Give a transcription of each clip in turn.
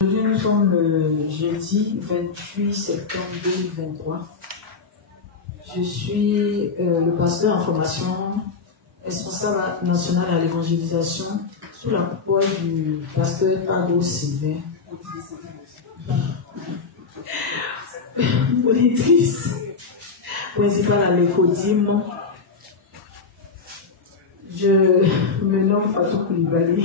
Aujourd'hui, nous sommes le jeudi 28 septembre 2023. Je suis le pasteur en formation, responsable national à l'évangélisation, sous la coupole du pasteur Pado Sylvain. Monitrice principale à l'Écodim. Je me nomme Fatou Koulibaly.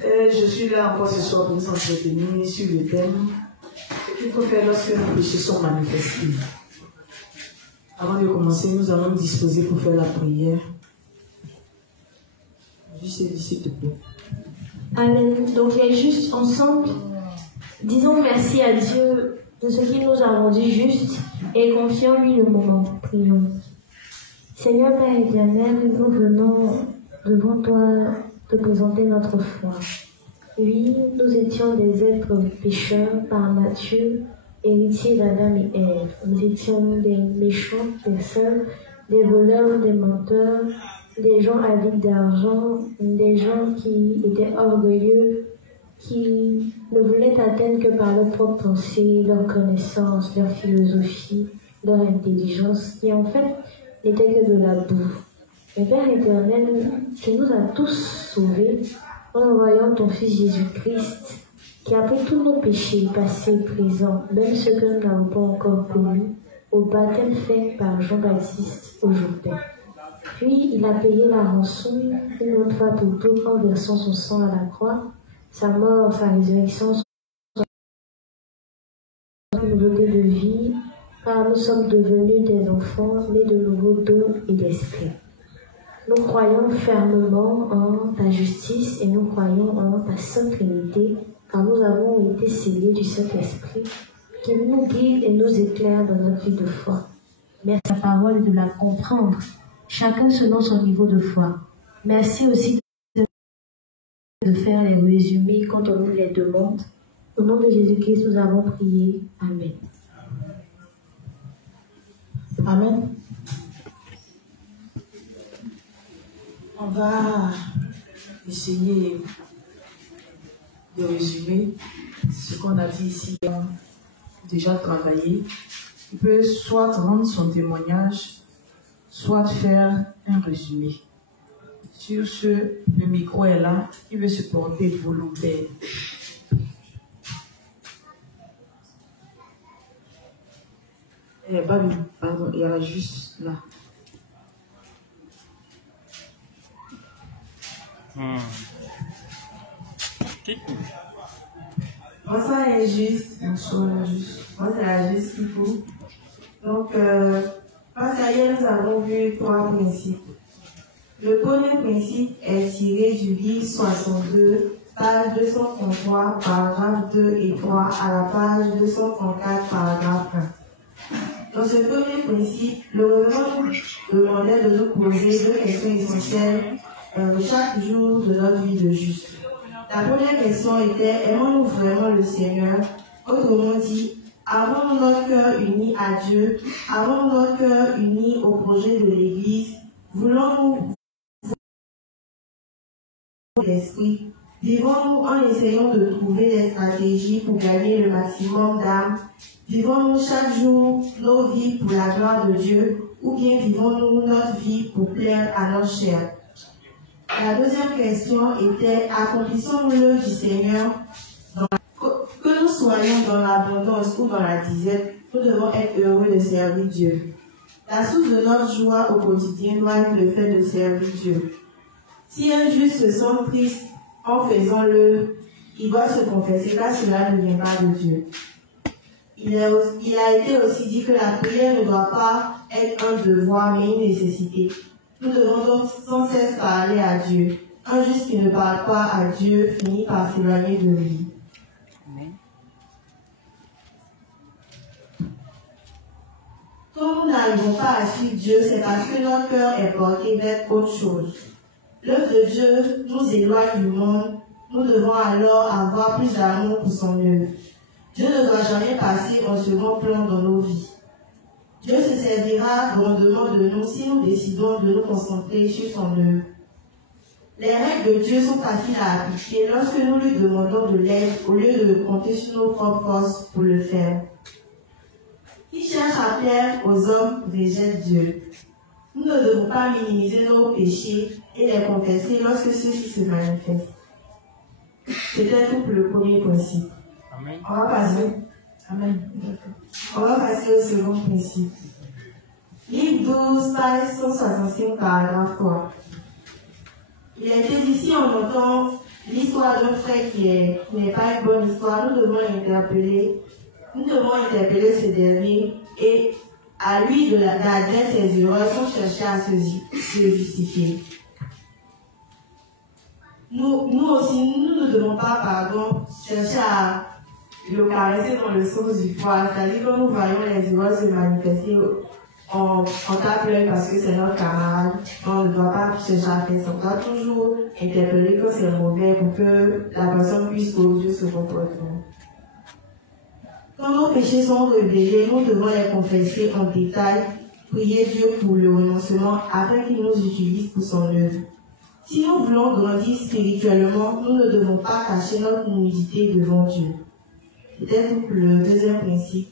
Je suis là encore ce soir pour vous entretenir sur le thème ce qu'il faut faire lorsque nos péchés sont manifestés. Avant de commencer, nous allons nous disposer pour faire la prière. Juste ici, s'il te plaît. Amen. Donc, les justes ensemble, disons merci à Dieu de ce qu'il nous a rendu justes et confions lui le moment. Prions. Seigneur Père éternel, nous venons devant toi te présenter notre foi. Oui, nous étions des êtres pécheurs par nature, héritiers d'Adam et Ève. Nous étions des méchantes personnes, des voleurs, des menteurs, des gens avides d'argent, des gens qui étaient orgueilleux, qui ne voulaient atteindre que par leur propre pensée, leur connaissance, leur philosophie, leur intelligence, qui en fait n'étaient que de la boue. Mais Père éternel, tu nous as tous sauvés en envoyant ton Fils Jésus-Christ, qui a pris tous nos péchés, passés, présents, même ceux que nous n'avons pas encore connus, au baptême fait par Jean-Baptiste au Jourdain. Puis il a payé la rançon une autre fois pour toutes en versant son sang à la croix, sa mort, sa résurrection, sa nouveauté de vie, car nous sommes devenus des enfants nés de nouveau d'eau et d'esprit. Nous croyons fermement en ta justice et nous croyons en ta sainte Trinité, car nous avons été scellés du Saint-Esprit, qui nous guide et nous éclaire dans notre vie de foi. Merci à la parole et de la comprendre, chacun selon son niveau de foi. Merci aussi de faire les résumés quand on nous les demande. Au nom de Jésus-Christ, nous avons prié. Amen. Amen. On va essayer de résumer ce qu'on a dit ici, déjà travaillé. Il peut soit rendre son témoignage, soit faire un résumé. Sur ce, le micro est là, il veut se porter volontaire. Pardon, il y a juste là. Moi, ça est juste. Moi, c'est la juste qu'il faut. Donc, parce qu'hier, nous avons vu 3 principes. Le premier principe est tiré du livre 62, page 233, paragraphe 2 et 3, à la page 234, paragraphe 1. Dans ce premier principe, le reverend nous demandait de nous poser 2 questions essentielles chaque jour de notre vie de juste. La première question était, aimons-nous vraiment le Seigneur? Autrement dit, avons-nous notre cœur uni à Dieu? Avons-nous notre cœur uni au projet de l'Église? Voulons-nous l'esprit? Vivons-nous en essayant de trouver des stratégies pour gagner le maximum d'âmes? Vivons-nous chaque jour nos vies pour la gloire de Dieu? Ou bien vivons-nous notre vie pour plaire à notre chair? La deuxième question était, accomplissons-le du Seigneur. Que nous soyons dans l'abondance ou dans la disette, nous devons être heureux de servir Dieu. La source de notre joie au quotidien doit être le fait de servir Dieu. Si un juste se sent triste en faisant-le, il doit se confesser car cela ne vient pas de Dieu. Il a été aussi dit que la prière ne doit pas être un devoir mais une nécessité. Nous devons donc sans cesse parler à Dieu. Un juste qui ne parle pas à Dieu finit par s'éloigner de lui. Quand nous n'arrivons pas à suivre Dieu, c'est parce que notre cœur est porté vers autre chose. L'œuvre de Dieu nous éloigne du monde. Nous devons alors avoir plus d'amour pour son œuvre. Dieu ne doit jamais passer en second plan dans nos vies. Dieu se servira grandement de nous si nous décidons de nous concentrer sur son œuvre. Les règles de Dieu sont faciles à appliquer lorsque nous lui demandons de l'aide au lieu de compter sur nos propres forces pour le faire. Qui cherche à plaire aux hommes rejette Dieu. Nous ne devons pas minimiser nos péchés et les confesser lorsque ceux-ci se manifestent. C'était tout pour le premier principe. Amen. On va passer au second principe. Livre 12, page 165, paragraphe 3. Il est dit ici, on entend l'histoire d'un frère qui n'est pas une bonne histoire. Nous devons interpeller ce dernier et à lui d'admettre ses erreurs sans chercher à se justifier. Nous aussi, nous ne devons pas, chercher à le caresser dans le sens du poil. C'est-à-dire que nous voyons les erreurs se manifester, on tape l'œil parce que c'est notre camarade. On ne doit pas chercher à faire ça. On doit toujours interpeller quand c'est mauvais pour que la personne puisse corriger ce comportement. Quand nos péchés sont révélés, nous devons les confesser en détail, prier Dieu pour le renoncement afin qu'il nous utilise pour son œuvre. Si nous voulons grandir spirituellement, nous ne devons pas cacher notre nudité devant Dieu. Peut-être pour le deuxième principe.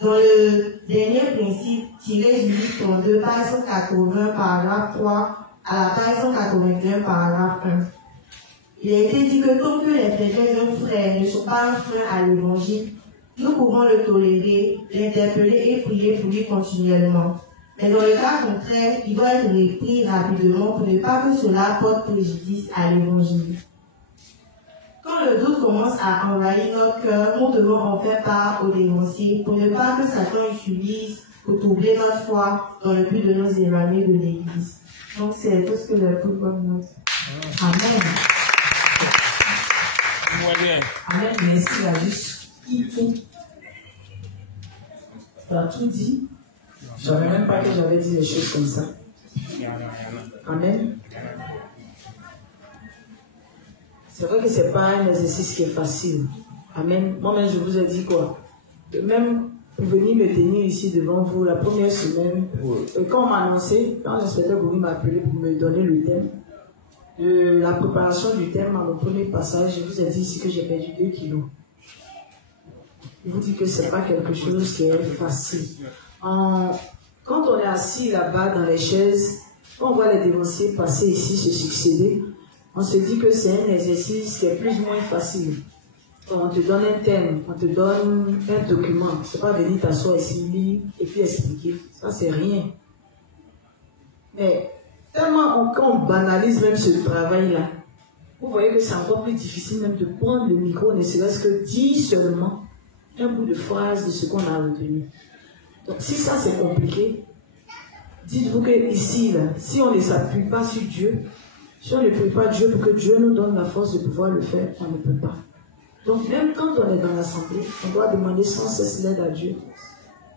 Dans le dernier principe, tiré du livre 32, page 180, paragraphe 3, à la page 181, paragraphe 1. Il a été dit que tant que les faiblesses d'un frère ne sont pas un frein à l'évangile, nous pouvons le tolérer, l'interpeller et prier pour lui continuellement. Mais dans le cas contraire, il doit être repris rapidement pour ne pas que cela porte préjudice à l'évangile. Quand le doute commence à envahir notre cœur, nous devons en faire part au dénoncier pour ne pas que Satan utilise pour troubler notre foi dans le but de nous éloigner de l'Église. Donc c'est tout ce que le peuple nous. Amen. Amen. Merci, la juste. Tu as tout dit. Je ne savais même pas que j'avais dit les choses comme ça. Amen. C'est vrai que ce n'est pas un exercice qui est facile. Amen. Moi-même, je vous ai dit quoi? Même pour venir me tenir ici devant vous la première semaine, quand on m'a annoncé, quand l'inspecteur Gouri m'a appelé pour me donner le thème, la préparation du thème à mon premier passage, je vous ai dit ici que j'ai perdu 2 kilos. Je vous dis que ce n'est pas quelque chose qui est facile. Quand on est assis là-bas dans les chaises, quand on voit les dénonciers passer ici, se succéder, on se dit que c'est un exercice qui est plus ou moins facile. On te donne un thème, on te donne un document. C'est pas venir t'asseoir ici, lire et puis expliquer. Ça, c'est rien. Mais tellement quand on banalise même ce travail-là, vous voyez que c'est encore plus difficile même de prendre le micro, ne serait-ce que dire seulement un bout de phrase de ce qu'on a retenu. Donc si ça c'est compliqué, dites-vous que ici, là, si on ne s'appuie pas sur Dieu, si on ne prie pas Dieu pour que Dieu nous donne la force de pouvoir le faire, on ne peut pas. Donc même quand on est dans l'assemblée, on doit demander sans cesse l'aide à Dieu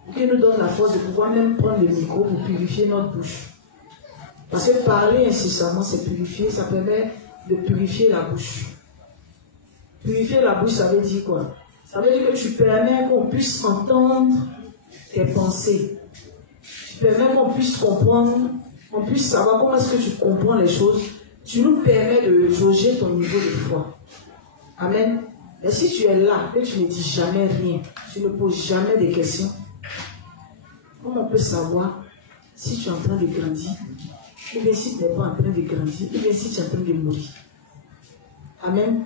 pour qu'il nous donne la force de pouvoir même prendre le micro pour purifier notre bouche. Parce que parler incessamment, c'est purifier, ça permet de purifier la bouche. Purifier la bouche, ça veut dire quoi? Ça veut dire que tu permets qu'on puisse entendre tes pensées. Tu permets qu'on puisse comprendre, qu'on puisse savoir comment est-ce que tu comprends les choses. Tu nous permets de jauger ton niveau de foi. Amen. Et si tu es là et tu ne dis jamais rien, tu ne poses jamais de questions, comment on peut savoir si tu es en train de grandir, ou bien si tu n'es pas en train de grandir, ou bien si tu es en train de mourir? Amen.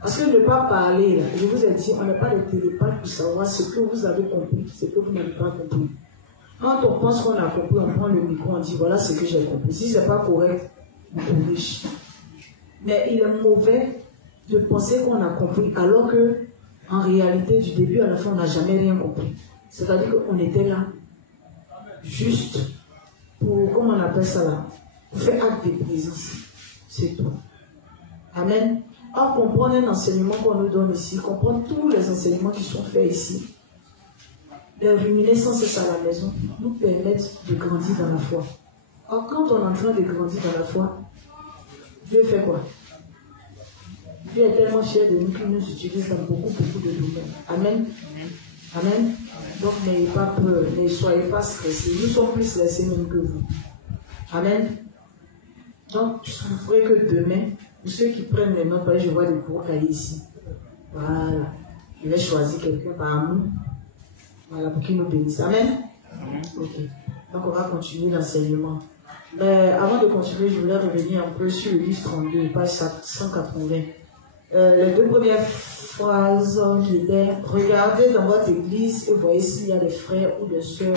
Parce que ne pas parler, là, je vous ai dit, on n'a pas de télépathe pour savoir ce que vous avez compris, ce que vous n'avez pas compris. Quand on pense qu'on a compris, on prend le micro, on dit voilà ce que j'ai compris. Si ce n'est pas correct, on corrige. Mais il est mauvais de penser qu'on a compris, alors que en réalité, du début à la fin, on n'a jamais rien compris. C'est-à-dire qu'on était là, juste pour, comment on appelle ça là, pour faire acte de présence. C'est tout. Amen. Or, comprendre un enseignement qu'on nous donne ici, comprendre tous les enseignements qui sont faits ici, les ruminer sans cesse à la maison, nous permettent de grandir dans la foi. Or, quand on est en train de grandir dans la foi, Dieu fait quoi? Dieu est tellement fier de nous qu'il nous utilise dans beaucoup de domaines. Amen. Amen. Donc, n'ayez pas peur, ne soyez pas stressés. Nous sommes plus stressés même que vous. Amen. Donc, je ferai que demain, pour ceux qui prennent les notes, je vois des gros cahiers ici. Voilà. Je vais choisir quelqu'un par amour. Voilà, pour qu'il nous bénisse. Amen. Ok. Donc, on va continuer l'enseignement. Mais avant de continuer, je voulais revenir un peu sur le livre 32, page 180. Les deux premières phrases qui étaient « Regardez dans votre église et voyez s'il y a des frères ou des sœurs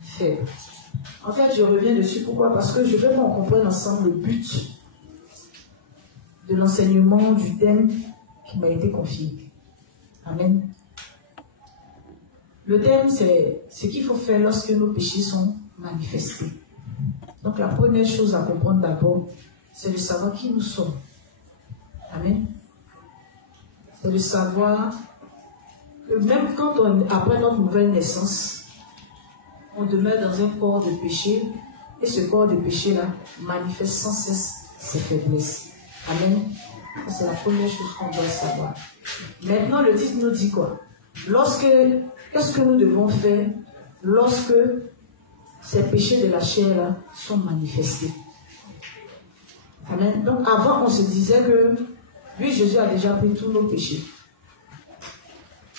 faibles. » En fait, je reviens dessus. Pourquoi? Parce que je veux qu'on comprenne ensemble le but de l'enseignement du thème qui m'a été confié. Amen. Le thème, c'est ce qu'il faut faire lorsque nos péchés sont manifestés. Donc, la première chose à comprendre d'abord, c'est de savoir qui nous sommes. Amen. C'est de savoir que même quand après notre nouvelle naissance, on demeure dans un corps de péché, et ce corps de péché-là manifeste sans cesse ses faiblesses. Amen. C'est la première chose qu'on doit savoir. Maintenant, le titre nous dit quoi? Qu'est-ce que nous devons faire lorsque ces péchés de la chair-là sont manifestés? Amen. Donc, avant, on se disait que lui, Jésus a déjà pris tous nos péchés.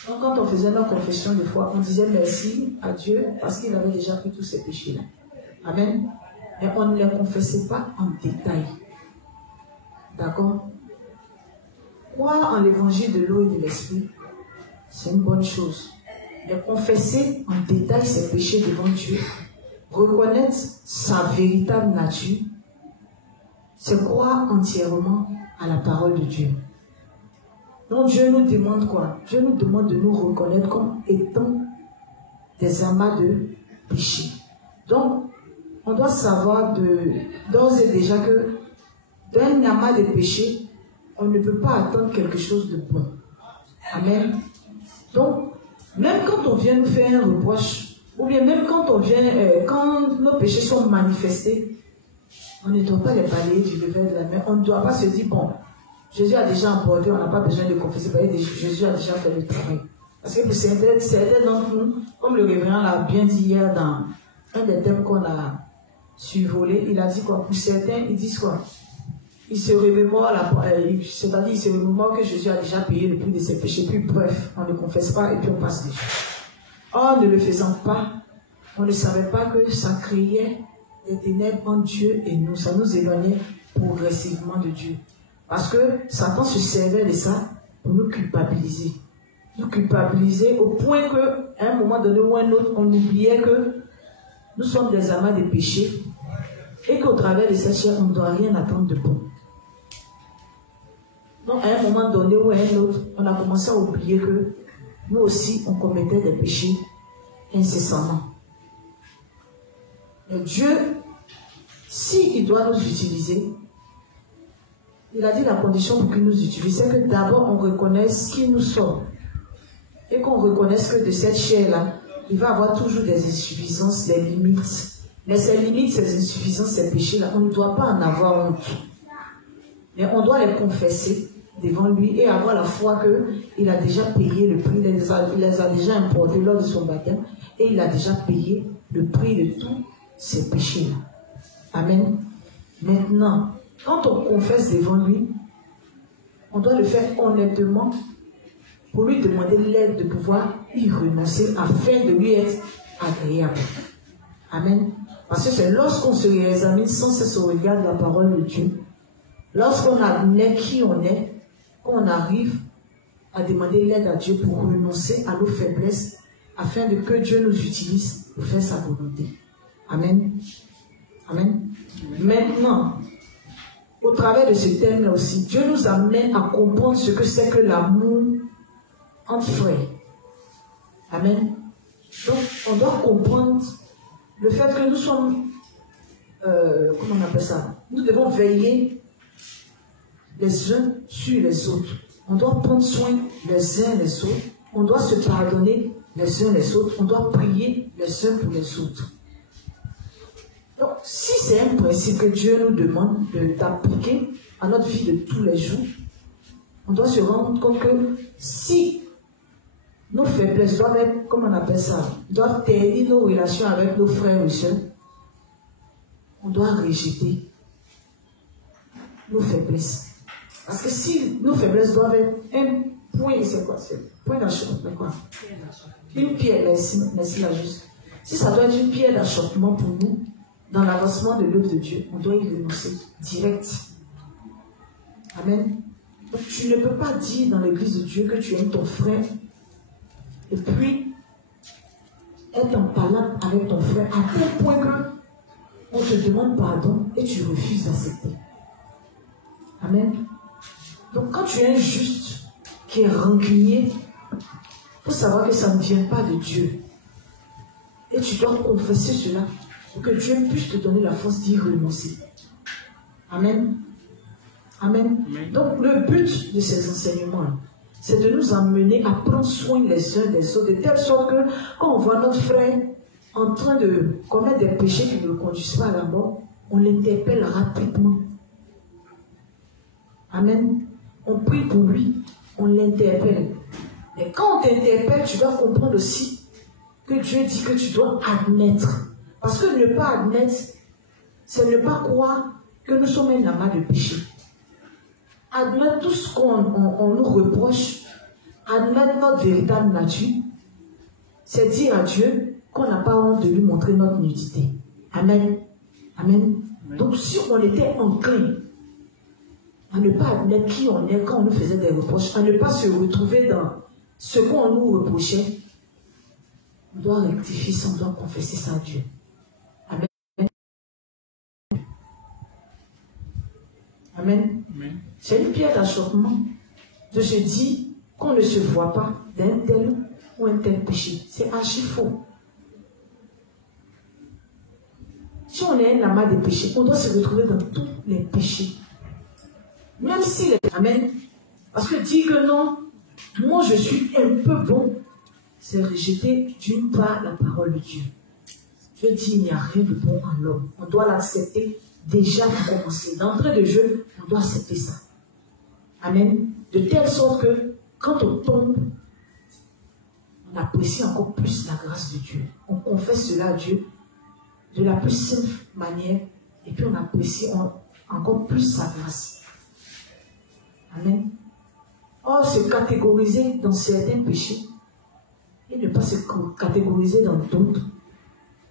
Donc, quand on faisait notre confession de foi, on disait merci à Dieu parce qu'il avait déjà pris tous ces péchés-là. Amen. Mais on ne les confessait pas en détail. D'accord? Croire en l'évangile de l'eau et de l'esprit, c'est une bonne chose. Mais confesser en détail ses péchés devant Dieu, reconnaître sa véritable nature, c'est croire entièrement à la parole de Dieu. Donc Dieu nous demande quoi? Dieu nous demande de nous reconnaître comme étant des amas de péché. Donc, on doit savoir d'ores et déjà que d'un amas de péché, on ne peut pas attendre quelque chose de bon. Amen. Donc, même quand on vient nous faire un reproche, ou bien même quand quand nos péchés sont manifestés, on ne doit pas les balayer du revers de la main. On ne doit pas se dire, bon, Jésus a déjà emporté, on n'a pas besoin de confesser, Jésus a déjà fait le travail. Parce que pour certains d'entre nous, comme le révérend l'a bien dit hier dans un des thèmes qu'on a survolé, il a dit quoi? Pour certains, ils disent quoi? Ils se remémorent, c'est-à-dire ils se remémorent que Jésus a déjà payé le prix de ses péchés. Puis bref, on ne confesse pas et puis on passe déjà. Or, ne le faisant pas, on ne savait pas que ça créait des ténèbres entre Dieu et nous. Ça nous éloignait progressivement de Dieu. Parce que Satan se servait de ça pour nous culpabiliser. Nous culpabiliser au point qu'à un moment donné ou un autre, on oubliait que nous sommes des amas de péché et qu'au travers de cette chair, on ne doit rien attendre de bon. Donc, à un moment donné ou à un autre, on a commencé à oublier que nous aussi, on commettait des péchés incessamment. Mais Dieu, s'il doit nous utiliser, il a dit la condition pour qu'il nous utilise, c'est que d'abord on reconnaisse qui nous sommes. Et qu'on reconnaisse que de cette chair-là, il va avoir toujours des insuffisances, des limites. Mais ces limites, ces insuffisances, ces péchés-là, on ne doit pas en avoir honte. Mais on doit les confesser devant lui et avoir la foi qu'il a déjà payé le prix, il les a déjà importés lors de son baptême et il a déjà payé le prix de tous ces péchés-là. Amen. Maintenant, quand on confesse devant lui, on doit le faire honnêtement pour lui demander l'aide de pouvoir y renoncer afin de lui être agréable. Amen. Parce que c'est lorsqu'on se réexamine sans cesse au regard de la parole de Dieu, lorsqu'on admet qui on est, qu'on arrive à demander l'aide à Dieu pour renoncer à nos faiblesses afin de que Dieu nous utilise pour faire sa volonté. Amen. Amen. Maintenant, au travers de ce thème-là aussi, Dieu nous amène à comprendre ce que c'est que l'amour entre frères. Amen. Donc, on doit comprendre le fait que nous sommes, comment on appelle ça? Nous devons veiller les uns sur les autres. On doit prendre soin les uns les autres. On doit se pardonner les uns les autres. On doit prier les uns pour les autres. Donc, si c'est un principe que Dieu nous demande d'appliquer à notre vie de tous les jours, on doit se rendre compte que si nos faiblesses doivent être, comment on appelle ça, doivent ternir nos relations avec nos frères et sœurs, on doit rejeter nos faiblesses. Parce que si nos faiblesses doivent être un point, c'est quoi? C'est point d'achoppement, quoi? Une pierre, merci la juste. Si ça doit être une pierre d'achoppement pour nous, dans l'avancement de l'œuvre de Dieu, on doit y renoncer direct. Amen. Donc tu ne peux pas dire dans l'église de Dieu que tu aimes ton frère et puis être en parlant avec ton frère à tel point que on te demande pardon et tu refuses d'accepter. Amen. Donc quand tu es injuste, qui est rancunier, il faut savoir que ça ne vient pas de Dieu. Et tu dois confesser cela pour que Dieu puisse te donner la force d'y renoncer. Amen. Amen. Amen. Donc le but de ces enseignements, c'est de nous amener à prendre soin les uns des autres, de telle sorte que quand on voit notre frère en train de commettre des péchés qui ne le conduisent pas à la mort, on l'interpelle rapidement. Amen. On prie pour lui, on l'interpelle. Et quand on t'interpelle, tu dois comprendre aussi que Dieu dit que tu dois admettre. Parce que ne pas admettre, c'est ne pas croire que nous sommes un amas de péché. Admettre tout ce qu'on nous reproche, admettre notre véritable nature, c'est dire à Dieu qu'on n'a pas honte de lui montrer notre nudité. Amen. Amen. Amen. Donc si on était enclin à ne pas admettre qui on est quand on nous faisait des reproches, à ne pas se retrouver dans ce qu'on nous reprochait, on doit rectifier ça, on doit confesser ça à Dieu. Amen. Amen. Amen. C'est une pierre d'achoppement de se dire qu'on ne se voit pas d'un tel ou un tel péché. C'est archi faux. Si on est un amas de péchés, on doit se retrouver dans tous les péchés. Même si les... Amen. Parce que dire que non, moi je suis un peu bon, c'est rejeter d'une part la parole de Dieu. Dieu dit il n'y a rien de bon en l'homme. On doit l'accepter déjà pour commencer. D'entrée de jeu, on doit accepter ça. Amen. De telle sorte que quand on tombe, on apprécie encore plus la grâce de Dieu. On confesse cela à Dieu de la plus simple manière et puis on apprécie encore plus sa grâce. Amen. Or, se catégoriser dans certains péchés et ne pas se catégoriser dans d'autres,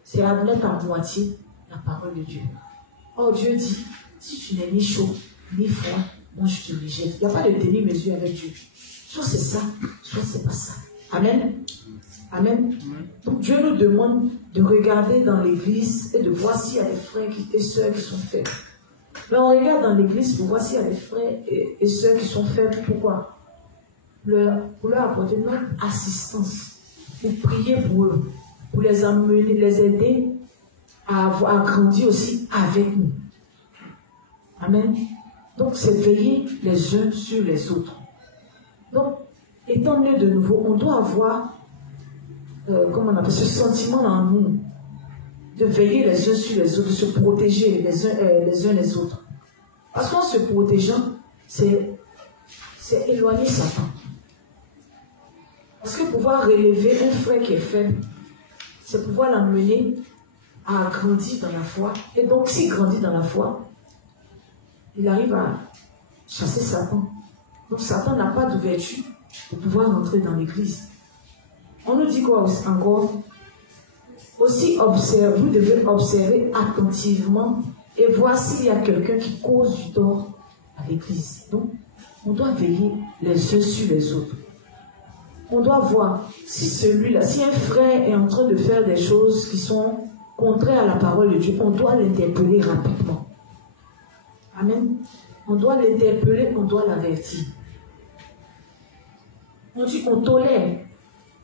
c'est admettre à moitié la parole de Dieu. Or, Dieu dit, si tu n'es ni chaud, ni froid, moi je te rejette. Il n'y a pas de demi-mesure avec Dieu. Soit c'est ça, soit c'est pas ça. Amen. Amen. Donc Dieu nous demande de regarder dans l'église et de voir s'il y a des frères et sœurs qui sont faibles. Mais on regarde dans l'église pour voir s'il y a des frères et sœurs qui sont faibles. Pourquoi? Pour leur apporter notre assistance, pour prier pour eux, pour les amener, les aider à grandir aussi avec nous. Amen. Donc c'est veiller les uns sur les autres. Donc, étant donné de nouveau, on doit avoir comment on appelle ce sentiment en nous de veiller les uns sur les autres, de se protéger les uns les autres. Parce qu'en se protégeant, c'est éloigner Satan. Parce que pouvoir relever un frère qui est faible, c'est pouvoir l'amener à grandir dans la foi. Et donc, s'il grandit dans la foi, il arrive à chasser Satan. Donc, Satan n'a pas d'ouverture pour pouvoir entrer dans l'église. On nous dit quoi encore? Aussi, vous devez observer attentivement et voir s'il y a quelqu'un qui cause du tort à l'église. Donc, on doit veiller les uns sur les autres. On doit voir si celui-là, si un frère est en train de faire des choses qui sont contraires à la parole de Dieu, on doit l'interpeller rapidement. Amen. On doit l'interpeller, on doit l'avertir. On dit qu'on tolère.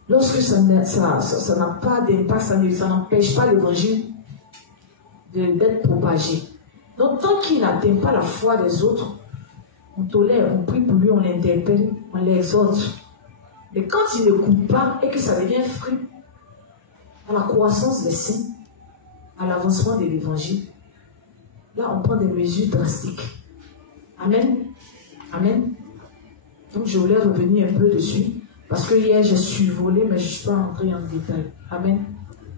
Lorsque ça n'a pas d'impact, ça n'empêche pas l'évangile d'être propagé. Donc, tant qu'il n'atteint pas la foi des autres, on tolère, on prie pour lui, on l'interpelle, on l'exhorte. Mais quand il n'écoute pas et que ça devient frein à la croissance des saints, à l'avancement de l'évangile, là, on prend des mesures drastiques. Amen. Amen. Donc, je voulais revenir un peu dessus. Parce que hier, j'ai survolé, mais je ne suis pas entrée en détail. Amen.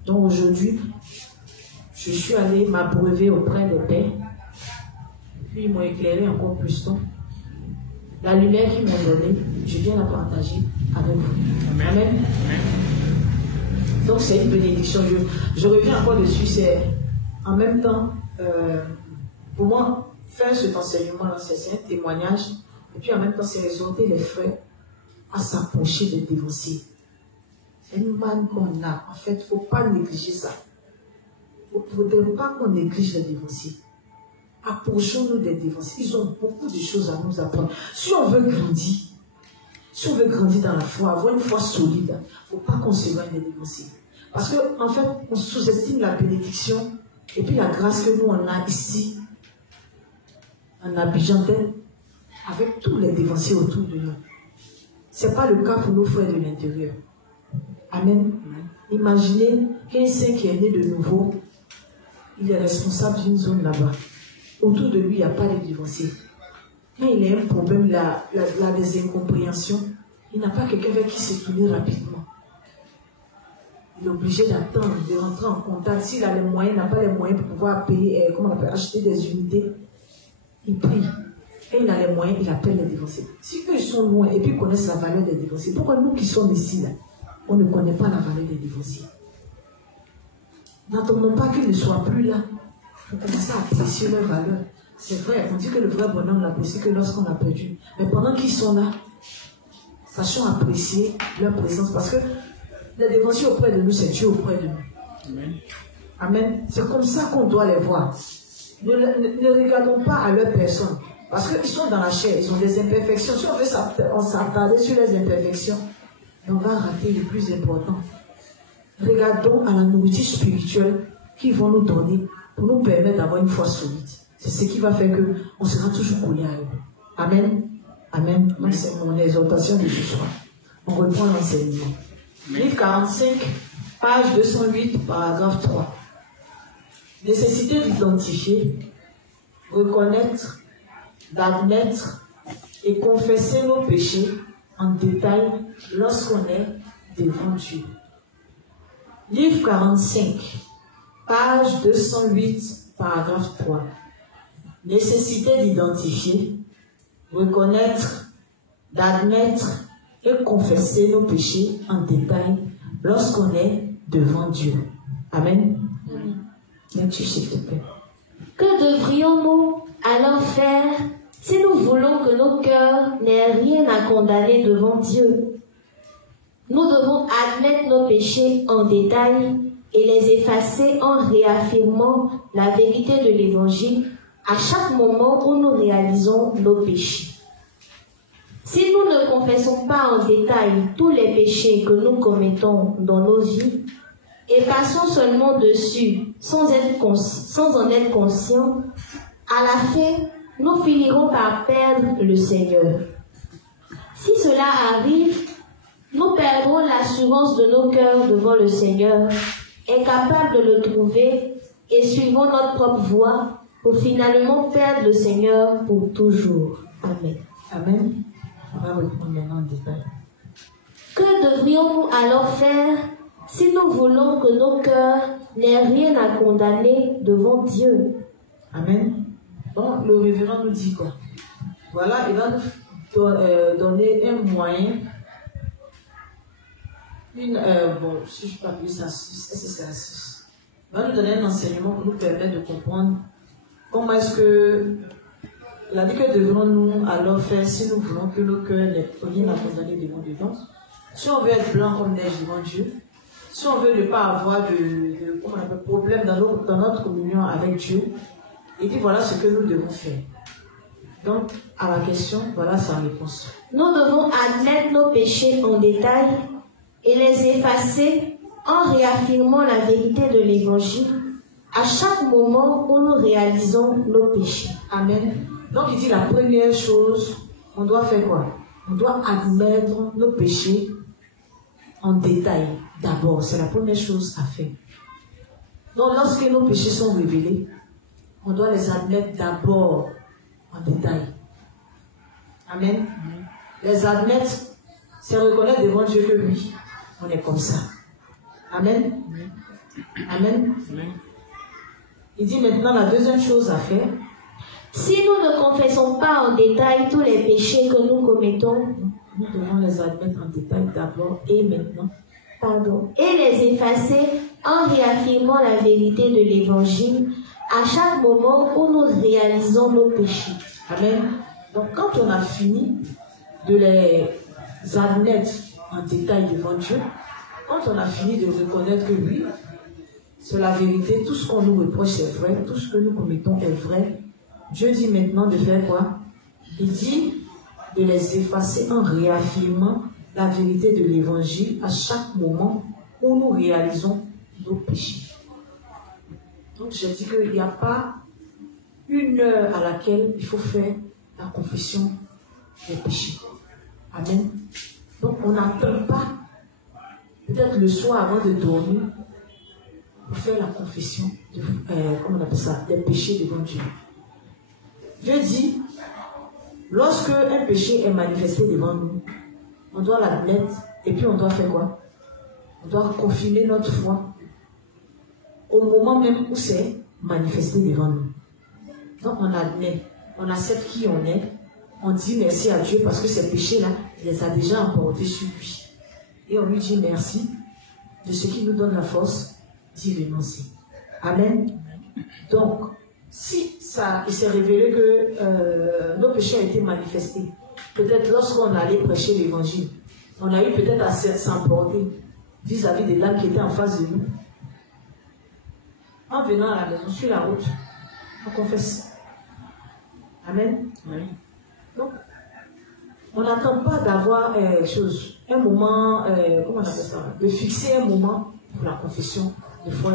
Donc aujourd'hui, je suis allée m'abreuver auprès des pères puis ils m'ont éclairé encore plus. Donc, la lumière qu'ils m'ont donnée, je viens la partager avec vous. Amen. Amen. Donc, c'est une bénédiction. Je reviens encore dessus. C'est en même temps, pour moi, faire cet enseignement-là, c'est un témoignage. Et puis en même temps, c'est exhorter les frères à s'approcher des dévoncés. C'est une manne qu'on a. En fait, il ne faut pas négliger ça. Il ne faudrait pas qu'on néglige les dévoncés. Approchons-nous des dévoncés. Ils ont beaucoup de choses à nous apprendre. Si on veut grandir dans la foi, avoir une foi solide, il ne faut pas qu'on s'éloigne des dévoncés. Parce qu'en fait, on sous-estime la bénédiction et puis la grâce que nous, on a ici, en Abidjan, avec tous les dévanciers autour de nous. Ce n'est pas le cas pour nos frères de l'intérieur. Amen. Imaginez qu'un saint qui est né de nouveau, il est responsable d'une zone là-bas. Autour de lui, il n'y a pas de dévanciers. Quand il a un problème, il a des incompréhensions, il n'a pas quelqu'un vers qui se tourner rapidement. Il est obligé d'attendre, de rentrer en contact. S'il a les moyens, il n'a pas les moyens pour pouvoir payer, acheter des unités, il prie. Et il a les moyens, il appelle les dévanciers. Si eux ils sont loin et puis connaissent la valeur des dévanciers, pourquoi nous qui sommes ici, là, on ne connaît pas la valeur des dévanciers? N'attendons pas qu'ils ne soient plus là. Il faut commencer à apprécier leur valeur. C'est vrai, on dit que le vrai bonheur on l'apprécie que lorsqu'on l'a perdu. Mais pendant qu'ils sont là, sachons apprécier leur présence. Parce que les dévanciers auprès de nous, c'est Dieu auprès de nous. Amen. Amen. C'est comme ça qu'on doit les voir. Ne regardons pas à leur personne. Parce qu'ils sont dans la chair, ils ont des imperfections. Si on veut s'attarder sur les imperfections, on va rater le plus important. Regardons à la nourriture spirituelle qu'ils vont nous donner pour nous permettre d'avoir une foi solide. C'est ce qui va faire qu'on sera toujours collé à eux. Amen. Amen. Donc c'est mon exhortation de ce soir. On reprend l'enseignement. Livre 45, page 208, paragraphe 3. Nécessité d'identifier, reconnaître, d'admettre et confesser nos péchés en détail lorsqu'on est devant Dieu. Livre 45, page 208, paragraphe 3. Nécessité d'identifier, reconnaître, d'admettre et confesser nos péchés en détail lorsqu'on est devant Dieu. Amen. Lecture, s'il te plaît. Que devrions-nous alors faire si nous voulons que nos cœurs n'aient rien à condamner devant Dieu? Nous devons admettre nos péchés en détail et les effacer en réaffirmant la vérité de l'Évangile à chaque moment où nous réalisons nos péchés. Si nous ne confessons pas en détail tous les péchés que nous commettons dans nos vies et passons seulement dessus sans en être conscients, à la fin, nous finirons par perdre le Seigneur. Si cela arrive, nous perdrons l'assurance de nos cœurs devant le Seigneur, incapables de le trouver et suivons notre propre voie pour finalement perdre le Seigneur pour toujours. Amen. Amen. On va reprendre maintenant en détail. Que devrions-nous alors faire si nous voulons que nos cœurs n'aient rien à condamner devant Dieu? Amen. Donc, le révérend nous dit quoi? Voilà, il va nous donner un moyen, bon, si je peux appeler ça c'est astuce. Il va nous donner un enseignement pour nous permettre de comprendre comment est-ce que, il a dit que devrons-nous alors faire si nous voulons que nos cœurs n'aient rien à condamner devant Dieu. Donc, si on veut être blanc comme neige devant Dieu, si on veut ne pas avoir de problème dans notre communion avec Dieu, il dit voilà ce que nous devons faire. Donc, à la question, voilà sa réponse. Nous devons admettre nos péchés en détail et les effacer en réaffirmant la vérité de l'Évangile à chaque moment où nous réalisons nos péchés. Amen. Donc, il dit la première chose, on doit faire quoi? On doit admettre nos péchés en détail. D'abord, c'est la première chose à faire. Donc, lorsque nos péchés sont révélés, on doit les admettre d'abord en détail. Amen. Les admettre, c'est reconnaître devant Dieu que oui, on est comme ça. Amen. Amen. Il dit maintenant la deuxième chose à faire, Si nous ne confessons pas en détail tous les péchés que nous commettons, nous devons les admettre en détail d'abord et maintenant. Et les effacer en réaffirmant la vérité de l'Évangile à chaque moment où nous réalisons nos péchés. Amen. Donc quand on a fini de les admettre en détail devant Dieu, quand on a fini de reconnaître que oui, c'est la vérité, tout ce qu'on nous reproche c'est vrai, tout ce que nous commettons est vrai, Dieu dit maintenant de faire quoi? Il dit de les effacer en réaffirmant la vérité de l'Évangile à chaque moment où nous réalisons nos péchés. Donc je dis qu'il n'y a pas une heure à laquelle il faut faire la confession des péchés. Amen. Donc on n'attend pas peut-être le soir avant de dormir pour faire la confession de, comment on appelle ça, des péchés devant Dieu. Dieu dit, lorsque un péché est manifesté devant nous, on doit l'admettre et puis on doit faire quoi? On doit confirmer notre foi au moment même où c'est manifesté devant nous. Donc on admet, on accepte qui on est, on dit merci à Dieu parce que ces péchés-là, il les a déjà emportés sur lui. Et on lui dit merci de ce qui nous donne la force d'y renoncer. Amen. Donc, si ça, il s'est révélé que nos péchés ont été manifestés, peut-être lorsqu'on allait prêcher l'évangile, on a eu peut-être à s'emporter vis-à-vis des lames qui étaient en face de nous. En venant à la maison, sur la route, on confesse. Amen. Oui. Donc, on n'attend pas d'avoir un moment, comment on appelle ça, de fixer un moment pour la confession de foi,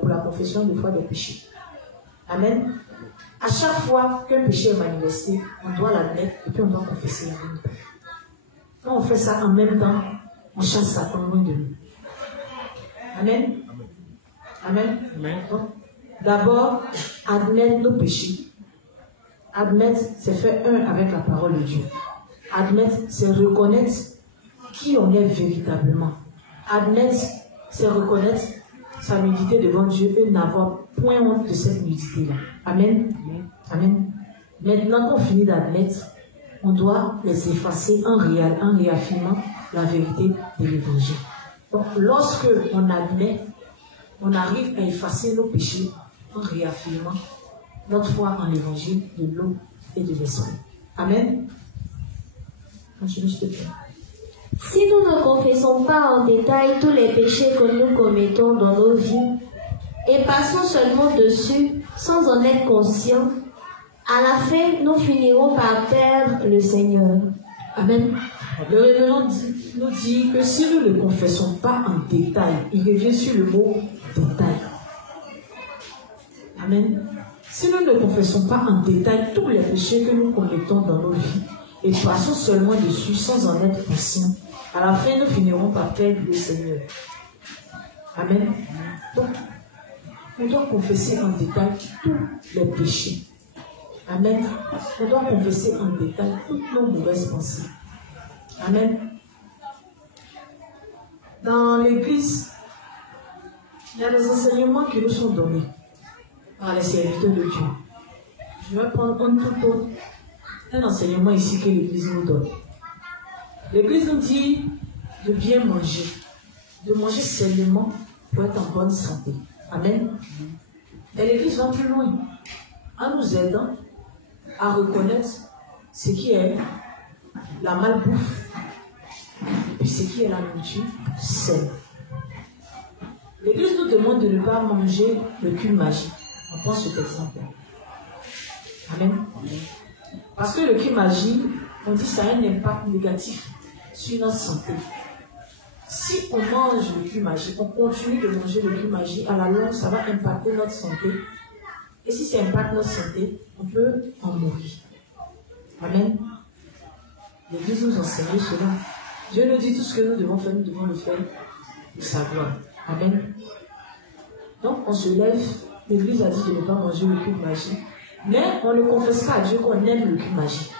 pour la confession de foi des péchés. Amen. À chaque fois qu'un péché est manifesté, on doit l'admettre et puis on doit confesser en même temps. Quand on fait ça en même temps, on chasse Satan loin de nous. Amen. Amen. Amen. D'abord, admettre nos péchés. Admettre, c'est faire un avec la parole de Dieu. Admettre, c'est reconnaître qui on est véritablement. Admettre, c'est reconnaître sa nudité devant Dieu et n'avoir point honte de cette nudité-là. Amen. Amen. Maintenant qu'on finit d'admettre, on doit les effacer en réaffirmant la vérité de l'Évangile. Donc, lorsque on admet, on arrive à effacer nos péchés en réaffirmant notre foi en l'Évangile de l'eau et de l'Esprit. Amen. Continue, s'il te plaît. Si nous ne confessons pas en détail tous les péchés que nous commettons dans nos vies et passons seulement dessus sans en être conscients, à la fin, nous finirons par perdre le Seigneur. Amen. Le révérend nous dit que si nous ne confessons pas en détail, il revient sur le mot détail. Amen. Si nous ne confessons pas en détail tous les péchés que nous commettons dans nos vies et passons seulement dessus sans en être conscients, à la fin, nous finirons par perdre le Seigneur. Amen. Donc, on doit confesser en détail tous les péchés. Amen. On doit confesser en détail toutes nos mauvaises pensées. Amen. Dans l'Église, il y a des enseignements qui nous sont donnés par les serviteurs de Dieu. Je vais prendre un enseignement ici que l'Église nous donne. L'Église nous dit de bien manger sainement pour être en bonne santé. Amen. Et l'Église va plus loin, en nous aidant à reconnaître ce qui est la malbouffe et ce qui est la nourriture saine. L'Église nous demande de ne pas manger le cul magique. On prend cet exemple. Amen. Parce que le cul magique, on dit que ça a un impact négatif sur notre santé. Si on mange le cul magique, on continue de manger le cul magique, à la longue, ça va impacter notre santé. Et si ça impacte notre santé, on peut en mourir. Amen. L'Église nous enseigne cela. Dieu nous dit tout ce que nous devons faire, nous devons le faire de sa gloire. Amen. Donc, on se lève. L'Église a dit de ne pas manger le cul magique. Mais on ne confesse pas à Dieu qu'on aime le cul magique.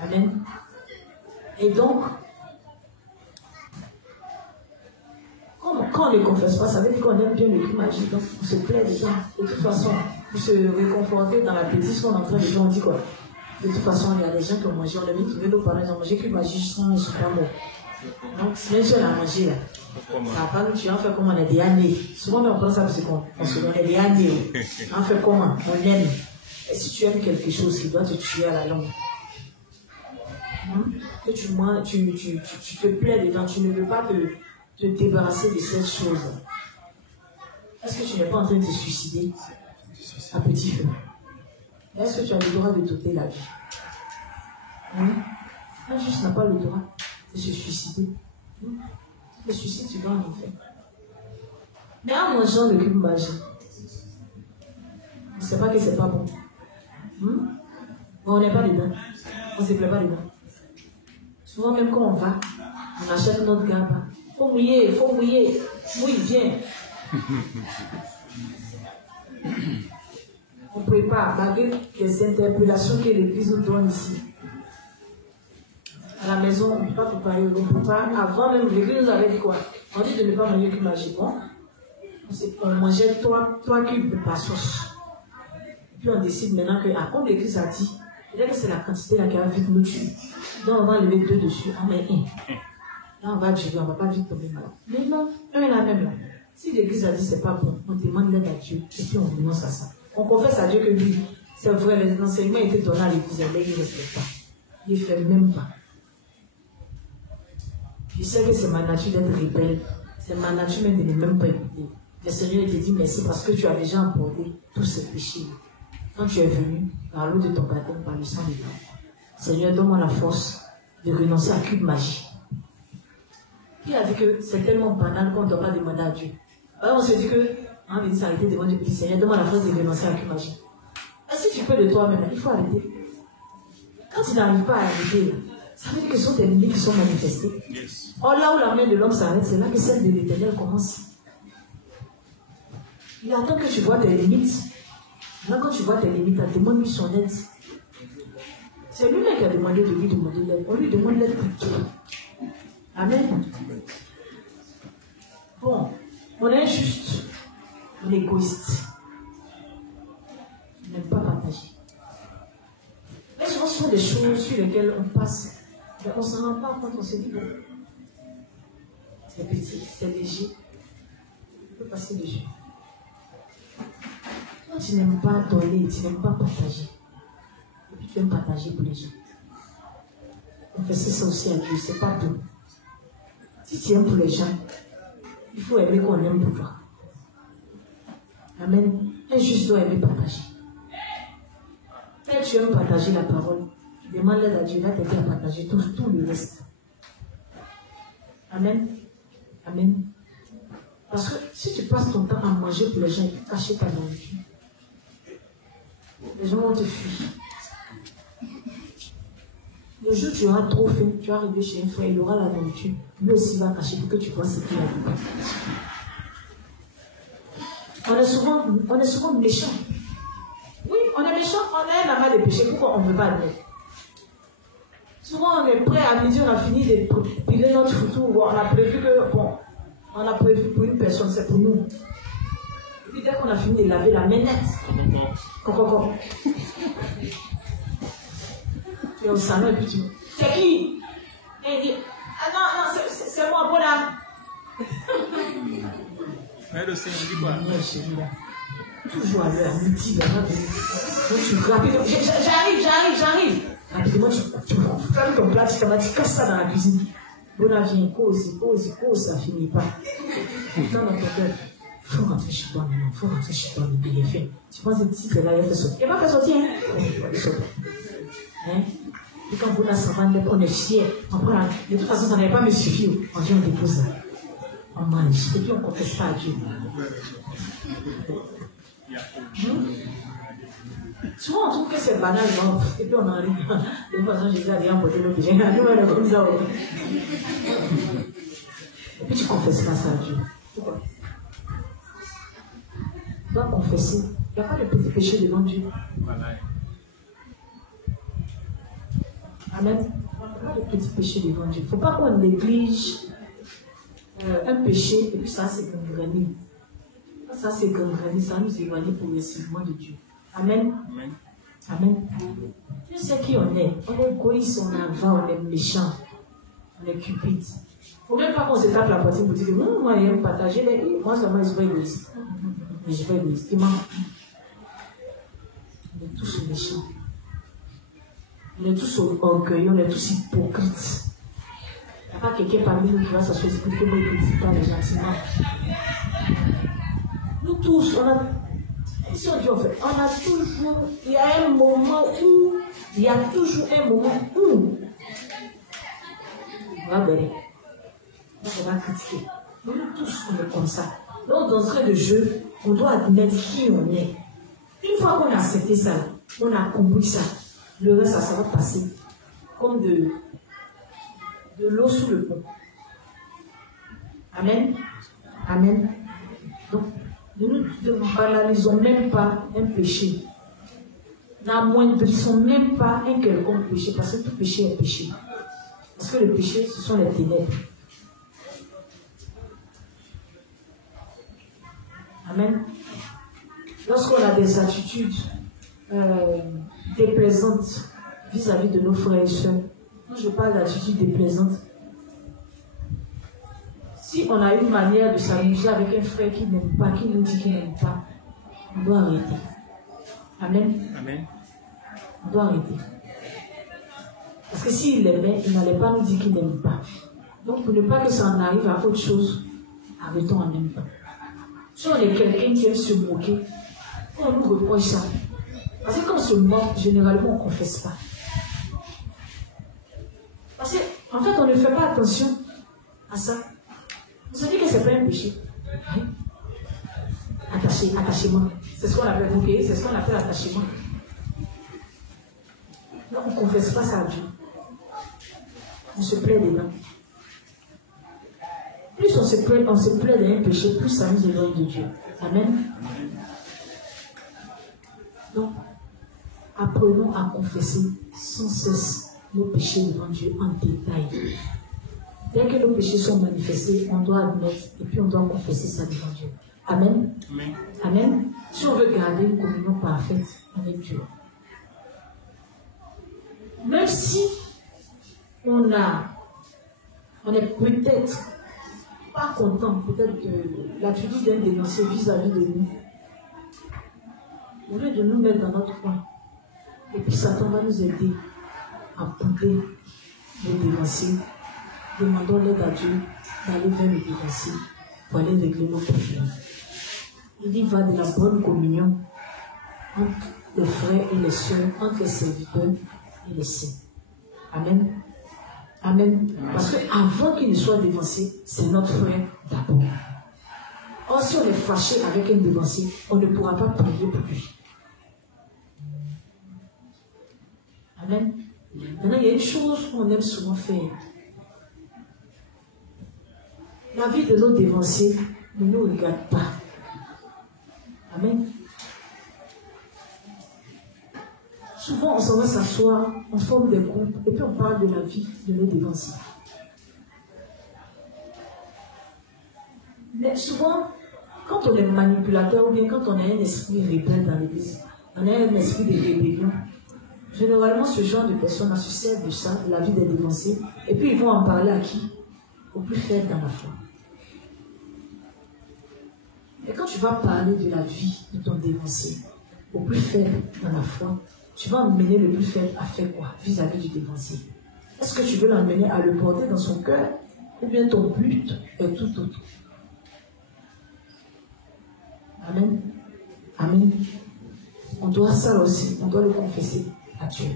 Amen. Et donc, quand on ne confesse pas, ça veut dire qu'on aime bien le cul magique. Donc, on se plaît dedans. De toute façon, pour se réconforter dans l'appétit, ce qu'on est en train de faire, on dit quoi? De toute façon, il y a des gens qui ont mangé, on a vu que nos parents ont mangé qu'une magie, ils sont pas morts. Donc, même si on a mangé là, ça va pas nous tuer, on fait comme on est des années. Souvent, on pense ça parce qu'on se donne des années. On fait comment? On aime. Et si tu aimes quelque chose qui doit te tuer à la longue, que tu te plais dedans, tu ne veux pas te débarrasser de cette chose. Est-ce que tu n'es pas en train de te suicider à petit feu? Est-ce que tu as le droit de t'ôter la vie? Un juste n'a pas le droit de se suicider. Le suicide, tu vas en enfer. Mais en mangeant le cube magique, on ne sait pas que c'est pas bon. Mais on n'est pas dedans. On ne se plaît pas dedans. Souvent, même quand on va, on achète notre gamme. Il faut mouiller, il faut mouiller. Mouille, viens. On prépare, malgré les interpellations que l'Église nous donne ici. À la maison, on ne peut pas préparer, on prépare. Avant même, l'Église nous avait dit quoi? On dit de ne pas manger cube magique. Bon, on mangeait 3 cubes par sauce. Puis on décide maintenant que, comme l'Église a dit, peut-être que c'est la quantité là qui va vite nous tuer. Donc on va enlever 2 dessus, on met 1. Là on va durer, on ne va pas vite tomber malade. Mais non, un est la même là. Si l'Église a dit c'est pas bon, on demande l'aide à Dieu et puis on renonce à ça. On confesse à Dieu que lui, c'est vrai, les enseignements étaient donnés à l'Église, mais il ne respecte pas. Il ne fait même pas. Je sais que c'est ma nature d'être rebelle. C'est ma nature même de ne même pas écouter. Le Seigneur te dit merci parce que tu as déjà emporté tous ces péchés. Quand tu es venu, par l'eau de ton baptême, par le sang de Dieu. Seigneur, donne-moi la force de renoncer à cube magie. Qui a dit que c'est tellement banal qu'on ne doit pas demander à Dieu? Alors on se dit que, on dit s'arrêter devant Dieu, petit Seigneur, donne-moi la force de renoncer à cube magie. Est-ce que tu peux de toi-même? Il faut arrêter. Quand tu n'arrives pas à arrêter, ça veut dire que ce sont tes limites qui sont manifestées. Yes. Or là où la main de l'homme s'arrête, c'est là que celle de l'Éternel commence. Il attend que tu vois tes limites. Là, quand tu vois tes limites, demande-lui son aide. C'est lui-même qui a demandé de lui demander l'aide. On lui demande l'aide pour tout. Amen. Bon, on est injuste, on est égoïste. On n'aime pas partager. Et souvent, ce sont des choses sur lesquelles on passe. Mais on ne s'en rend pas compte, on se dit, bon, c'est petit, c'est léger. On peut passer dessus. Quand tu n'aimes pas donner, tu n'aimes pas partager. Et puis tu aimes partager pour les gens. Confesser ça aussi à Dieu, c'est pas bon. Si tu aimes pour les gens, il faut aimer qu'on aime pour toi. Amen. Un juste doit aimer partager. Quand tu aimes partager la parole, tu demandes l'aide à Dieu, il va t'aider à partager tout le reste. Amen. Amen. Parce que si tu passes ton temps à manger pour les gens et cacher ta nourriture, les gens vont te fuir. Le jour où tu auras trop faim, tu vas arriver chez un frère, il aura la nourriture. Lui aussi va cacher pour que tu vois ce qu'il a dit. On est souvent méchants. Oui, on est méchants, on a la main de péché. Pourquoi on ne veut pas admettre? Souvent, on est prêt à midi, on a fini de piler notre photo. On a prévu que, bon, on a prévu pour une personne, c'est pour nous. Et puis dès qu'on a fini de laver la main nette, tu es au salon et puis tu dis, c'est qui? Et il dit, ah non, c'est moi, bon là. Mais le Seigneur dit quoi? Toujours à l'heure, midi, j'arrive. Rapidement, tu fermes ton plat, tu casses ça dans la cuisine. Bon, vient, cause, ça finit pas. Pourtant, dans ton cœur, il faut rentrer chez toi maintenant, il faut rentrer chez toi, il est fait. Tu penses que si c'est là, il a fait sortir. Il n'a pas fait sortir, hein? Et quand vous s'en va, on est fiers. De toute façon, ça n'avait pas me suffire. On vient, on dépose ça. On mange. Et puis, on ne confesse pas à Dieu. Souvent, on trouve que c'est banal, non? Et puis, on en rit. De toute façon, Jésus a dit, emporter le péché. Et puis, tu ne confesses pas ça à Dieu. Pourquoi? Tu dois confesser. Il n'y a pas de petit péché devant Dieu. Amen. Il n'y a pas de petit péché devant Dieu. Il ne faut pas qu'on néglige un péché et puis ça, c'est une grenouille. Ça c'est gangréné, ça nous éloigne progressivement de Dieu. Amen. Amen. Amen. Dieu sait qui on est. On est égoïste, on est avare, on est méchant, on est cupide. Il ne faut même pas qu'on se tape la poitrine pour dire que moi, il aime partager les vies. Moi, seulement, je suis égoïste. Mais je suis égoïste. On est tous méchants. On est tous orgueilleux, on est tous hypocrites. Il n'y a pas quelqu'un parmi nous qui va s'asseoir et expliquer comment il ne critique pas les gentiment. Nous tous, on a toujours, il y a un moment où, on va critiquer. Nous tous, on est comme ça. Donc, dans ce de jeu, on doit admettre qui on est. Une fois qu'on a accepté ça, on a compris ça, le reste, ça va passer comme de l'eau sous le pont. Amen. Amen. Donc, nous ne banalisons même pas un péché. N'amoindrissons même pas un quelconque péché, parce que tout péché est péché. Parce que le péché, ce sont les ténèbres. Amen. Lorsqu'on a des attitudes déplaisantes vis-à-vis de nos frères et sœurs, quand je parle d'attitudes déplaisantes, si on a une manière de s'amuser avec un frère qui n'aime pas, qui nous dit qu'il n'aime pas, on doit arrêter. Amen. Amen. On doit arrêter. Parce que s'il l'aimait, il n'allait pas nous dire qu'il n'aime pas. Donc pour ne pas que ça en arrive à autre chose, arrêtons en même temps. Si on est quelqu'un qui aime se moquer, on nous reproche ça. Parce que quand on se moque, généralement on ne confesse pas. Parce qu'en fait, on ne fait pas attention à ça. On se dit que ce n'est pas un péché. Hein? Attachement. C'est ce qu'on appelle bouquet, c'est ce qu'on appelle attachement. Donc on ne confesse pas ça à Dieu. On se plaît dedans. Plus on se plaît d'un péché, plus ça nous éloigne de Dieu. Amen. Donc, apprenons à confesser sans cesse nos péchés devant Dieu en détail. Dès que nos péchés sont manifestés, on doit admettre et puis on doit confesser ça devant Dieu. Amen. Amen. Amen. Si on veut garder une communion parfaite avec Dieu. Même si on est peut-être pas content, peut-être de l'attitude d'un dénoncé vis-à-vis de nous. Au lieu de nous mettre dans notre coin, et puis Satan va nous aider à bouder le dénoncé. Demandons l'aide à Dieu d'aller vers le dénoncé pour aller régler nos problèmes. Il y va de la bonne communion entre les frères et les sœurs, entre les serviteurs et les saints. Amen. Amen. Parce qu'avant qu'il ne soit dévancé, c'est notre frère d'abord. Or, si on est fâché avec un dévancé, on ne pourra pas prier pour lui. Amen. Maintenant, il y a une chose qu'on aime souvent faire. La vie de nos dévancés ne nous regarde pas. Amen. Souvent, on s'en va s'asseoir, on forme des groupes, et puis on parle de la vie de nos dévancés. Mais souvent, quand on est manipulateur, ou bien quand on a un esprit rebelle dans l'église, on a un esprit de rébellion, généralement, ce genre de personnes se servent de ça, de la vie des dévancés, et puis ils vont en parler à qui? Au plus faible dans la foi. Et quand tu vas parler de la vie de ton dévancé, au plus faible dans la foi, tu vas emmener le plus faible à faire quoi vis-à-vis du dévancé? Est-ce que tu veux l'emmener à le porter dans son cœur, ou bien ton but est tout autre? Amen. Amen. On doit ça aussi, on doit le confesser à Dieu.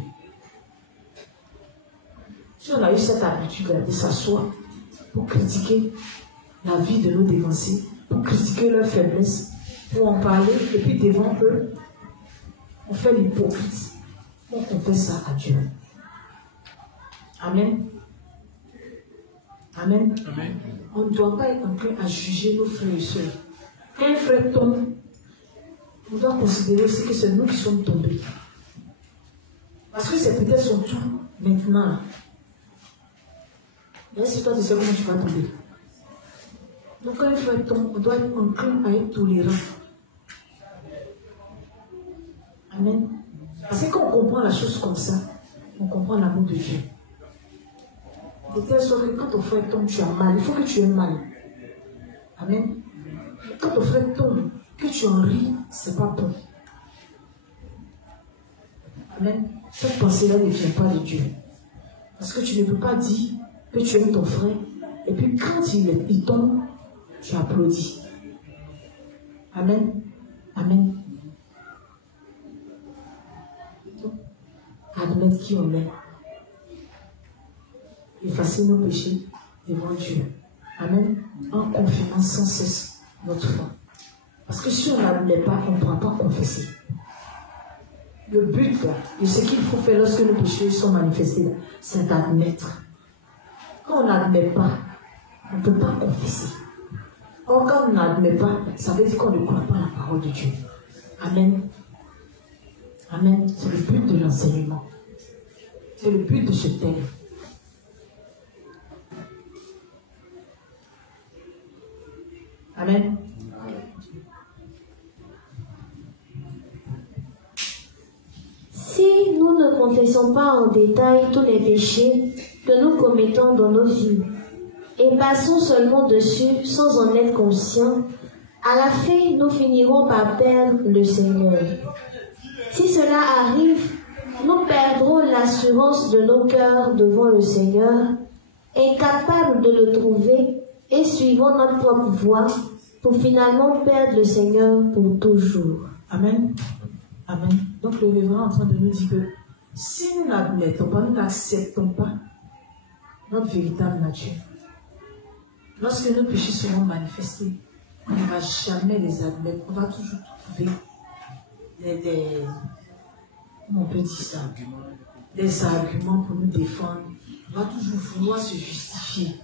Si on a eu cette habitude de s'asseoir pour critiquer la vie de nos dévancés, pour critiquer leurs faiblesses, pour en parler, et puis devant eux, on fait l'hypocrite. On confesse ça à Dieu. Amen. Amen. Amen. On ne doit pas être enclin à juger nos frères et sœurs. Quand un frère tombe, on doit considérer aussi que c'est nous qui sommes tombés. Parce que c'est peut-être son tour maintenant. Mais si toi tu sais comment tu vas tomber. Donc quand il faut être on doit être enclin à être tolérant. Amen. Parce que quand on comprend la chose comme ça, on comprend l'amour de Dieu. De telle sorte que quand ton frère tombe, tu as mal. Il faut que tu aies mal. Amen. Quand ton frère tombe, que tu en ris, c'est pas bon. Amen. Cette pensée-là ne vient pas de Dieu. Parce que tu ne peux pas dire que tu aimes ton frère et puis quand il tombe, tu applaudis. Amen. Amen. Admettre qui on est. Effacer nos péchés devant Dieu. Amen. En confirmant sans cesse notre foi. Parce que si on n'admet pas, on ne pourra pas confesser. Le but de ce qu'il faut faire lorsque nos péchés sont manifestés, c'est d'admettre. Quand on n'admet pas, on ne peut pas confesser. Or, quand on n'admet pas, ça veut dire qu'on ne croit pas à la parole de Dieu. Amen. Amen. C'est le but de l'enseignement. C'est le but de ce thème. Amen. Si nous ne confessons pas en détail tous les péchés que nous commettons dans nos vies et passons seulement dessus sans en être conscients, à la fin, nous finirons par perdre le Seigneur. Si cela arrive, nous perdrons l'assurance de nos cœurs devant le Seigneur, incapables de le trouver et suivant notre propre voie pour finalement perdre le Seigneur pour toujours. Amen. Amen. Donc le révérend est en train de nous dire que si nous n'admettons pas, nous n'acceptons pas notre véritable nature, lorsque nos péchés seront manifestés, on ne va jamais les admettre. On va toujours trouver comment on peut dire ça, des arguments pour nous défendre. On va toujours vouloir se justifier.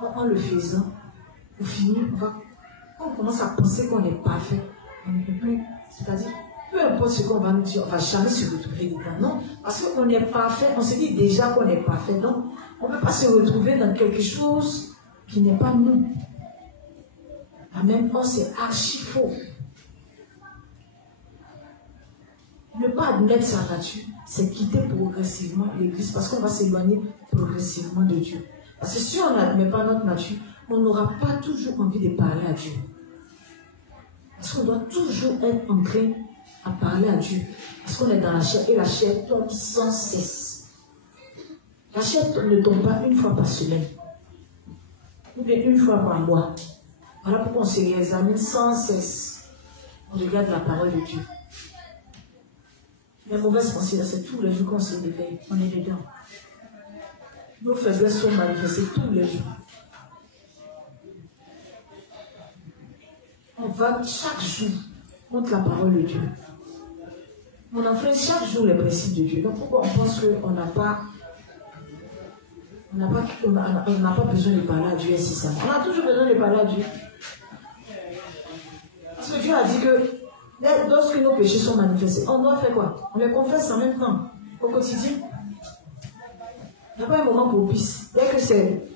En le faisant, au final, quand on commence à penser qu'on n'est pas fait, on ne peut plus. C'est-à-dire, peu importe ce qu'on va nous dire, on ne va jamais se retrouver dedans. Non, parce qu'on n'est pas fait, on se dit déjà qu'on n'est pas fait. Donc, on ne peut pas se retrouver dans quelque chose qui n'est pas nous. Amen. Or, c'est archi faux. Ne pas admettre sa nature, c'est quitter progressivement l'Église, parce qu'on va s'éloigner progressivement de Dieu. Parce que si on n'admet pas notre nature, on n'aura pas toujours envie de parler à Dieu. Parce qu'on doit toujours être enclin à parler à Dieu. Parce qu'on est dans la chair et la chair tombe sans cesse. La chair ne tombe pas une fois par semaine. Ou bien une fois par mois. Voilà pourquoi on se réexamine sans cesse. On regarde la parole de Dieu. Les mauvaises pensées, c'est tous les jours qu'on se réveille. On est dedans. Nos faiblesses sont manifestées tous les jours. On va chaque jour contre la parole de Dieu. On influence chaque jour les principes de Dieu. Donc pourquoi on pense qu'on n'a pas besoin de parler à Dieu incessamment? On a toujours besoin de parler à Dieu. Parce que Dieu a dit que lorsque nos péchés sont manifestés, on doit faire quoi? On les confesse en même temps, au quotidien. Il n'y a pas un moment propice. Dès que c'est...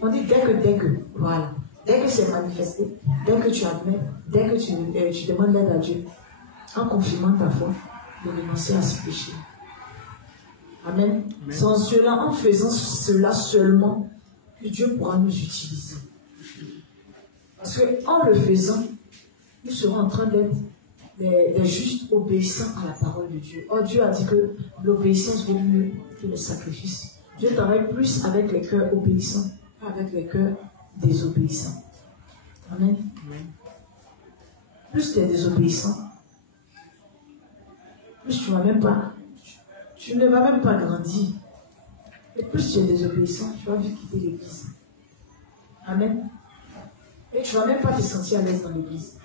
On dit dès que. Voilà. Dès que c'est manifesté, dès que tu admets, dès que tu demandes l'aide à Dieu, en confirmant ta foi, de renoncer à ce péché. Amen. C'est en cela, en faisant cela seulement, que Dieu pourra nous utiliser. Parce qu'en le faisant, nous serons en train d'être des justes obéissants à la parole de Dieu. Or, Dieu a dit que l'obéissance vaut mieux que le sacrifice. Dieu travaille plus avec les cœurs obéissants qu'avec les cœurs désobéissants. Amen. Plus tu es désobéissant, plus tu ne vas même pas grandir. Et plus tu es désobéissant, tu vas vite quitter l'église. Amen. Et tu ne vas même pas te sentir à l'aise dans l'église.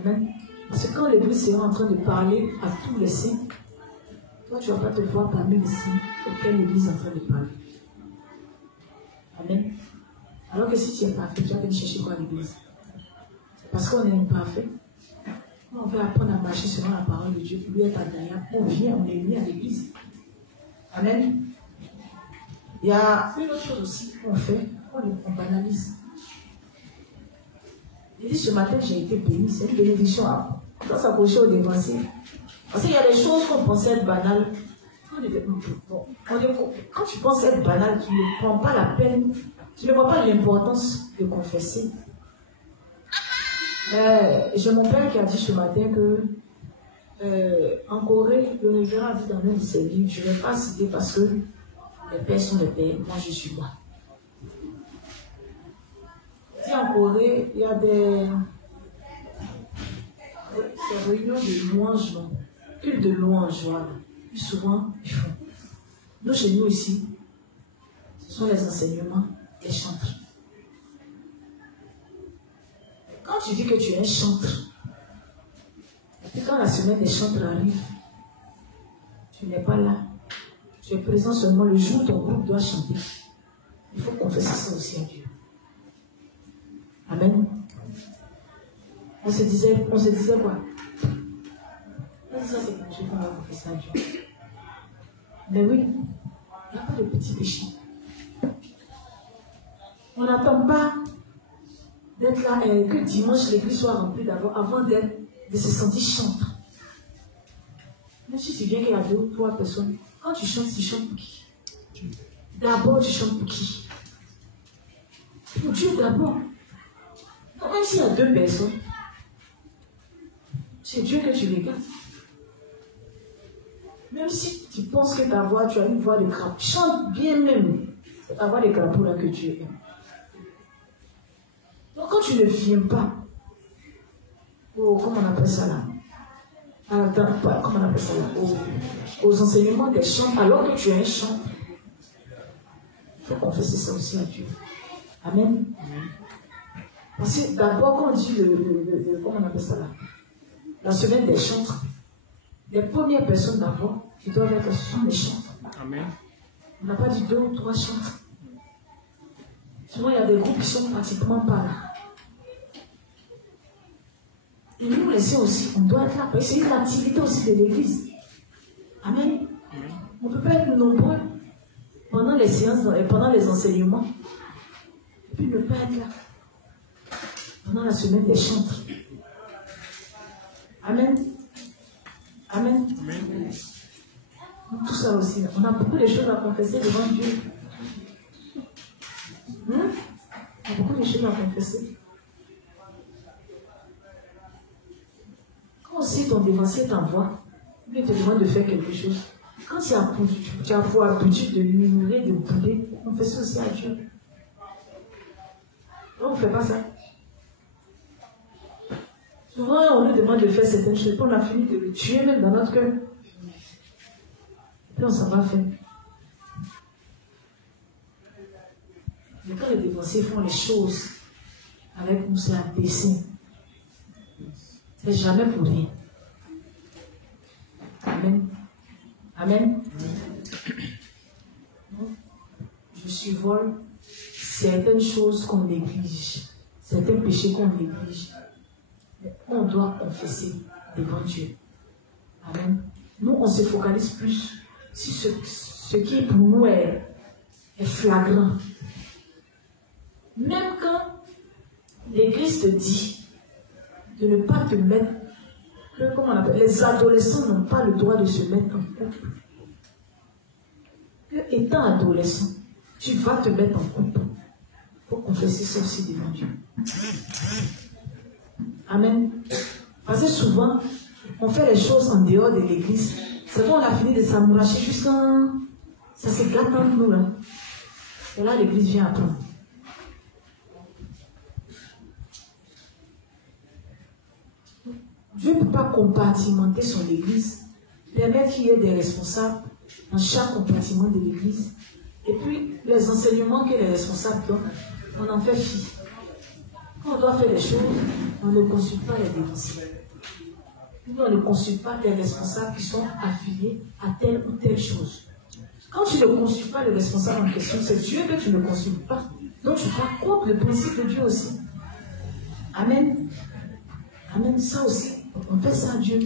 Amen. Parce que quand l'église sera en train de parler à tous les saints, toi tu ne vas pas te voir parmi les saints auxquels l'église est en train de parler. Amen. Alors que si tu es parfait, tu vas venir chercher quoi à l'église? Parce qu'on est imparfait. On veut apprendre à marcher selon la parole de Dieu, pour lui être agréable. On vient, on est mis à l'église. Amen. Il y a une autre chose aussi qu'on fait, on banalise. Il dit ce matin, j'ai été béni, c'est une bénédiction. On doit s'approcher aux dévanciers. Parce qu'il y a des choses qu'on pensait être banales. Quand tu penses être banal, tu ne prends pas la peine, tu ne vois pas l'importance de confesser. J'ai mon père qui a dit ce matin que en Corée, le révérend a dit dans l'un de ses livres, je ne vais pas citer parce que les pères sont les pères, moi je suis moi. Si en Corée, il y a des réunions de louanges, non, culte de louanges, voilà. Plus souvent, ils font. Nous, chez nous ici, ce sont les enseignements des chantres. Quand tu dis que tu es un chantre, et puis quand la semaine des chantres arrive, tu n'es pas là. Tu es présent seulement le jour où ton groupe doit chanter. Il faut confesser ça aussi à Dieu. Amen. On se disait quoi? Ça, c'est quelque chose qu'on va confesser à Dieu. Mais oui, il n'y a pas de petits péchés. On n'attend pas d'être là et que dimanche l'église soit remplie d'abord avant de se sentir chantre. Même si tu viens qu'il y a 2 ou 3 personnes, quand tu chantes pour qui? D'abord, tu chantes pour qui? Pour Dieu d'abord. Même s'il y a 2 personnes, c'est Dieu que tu regardes. Même si tu penses que ta voix, tu as une voix de crapaud, chante bien même. C'est ta voix de crapaud là que tu aimes. Donc quand tu ne viens pas, comment on appelle ça là? Comment on appelle ça là? Aux enseignements des chants, alors que tu es un chant, il faut confesser ça aussi à Dieu. Amen. Parce que d'abord, quand on dit comment on appelle ça là? La semaine des chantres, les premières personnes d'abord qui doivent être, ce sont les chantres. Amen. On n'a pas dit 2 ou 3 chantres. Souvent, il y a des groupes qui sont pratiquement pas là. Et nous, les siens aussi, on doit être là. Parce que c'est une activité aussi de l'église. Amen. On ne peut pas être nombreux pendant les séances et pendant les enseignements. Et puis ne pas être là pendant la semaine des chantres. Amen. Amen. Amen. Tout ça aussi. On a beaucoup de choses à confesser devant Dieu. On a beaucoup de choses à confesser. Quand aussi ton dévancier t'envoie, il te demande de faire quelque chose. Quand tu as pour habitude de murmurer, de bouder, confesse aussi à Dieu. Non, on ne fait pas ça. Souvent, on nous demande de faire certaines choses, puis on a fini de le tuer même dans notre cœur. Puis on s'en va faire. Mais quand les dévanciers font les choses avec nous, c'est un dessein. C'est jamais pour rien. Amen. Amen. Je survole certaines choses qu'on néglige, certains péchés qu'on néglige. Mais on doit confesser devant Dieu. Amen. Nous, on se focalise plus sur ce qui pour nous est flagrant. Même quand l'Église te dit de ne pas te mettre, comment on appelle, les adolescents n'ont pas le droit de se mettre en couple. Que étant adolescent, tu vas te mettre en couple. Il faut confesser ça aussi devant Dieu. Amen. Parce que souvent, on fait les choses en dehors de l'église. C'est quand on a fini de s'amouracher jusqu'à... Ça se gâte entre nous là. Et là, l'église vient apprendre. Dieu ne peut pas compartimenter son église, permettre qu'il y ait des responsables dans chaque compartiment de l'église. Et puis, les enseignements que les responsables donnent, on en fait fi. Quand on doit faire des choses, on ne consulte pas les dévanciers. Nous, on ne consulte pas des responsables qui sont affiliés à telle ou telle chose. Quand tu ne consultes pas les responsables en question, c'est Dieu que tu ne consultes pas. Donc, tu vas contre le principe de Dieu aussi. Amen. Amen. Ça aussi, on fait ça à Dieu.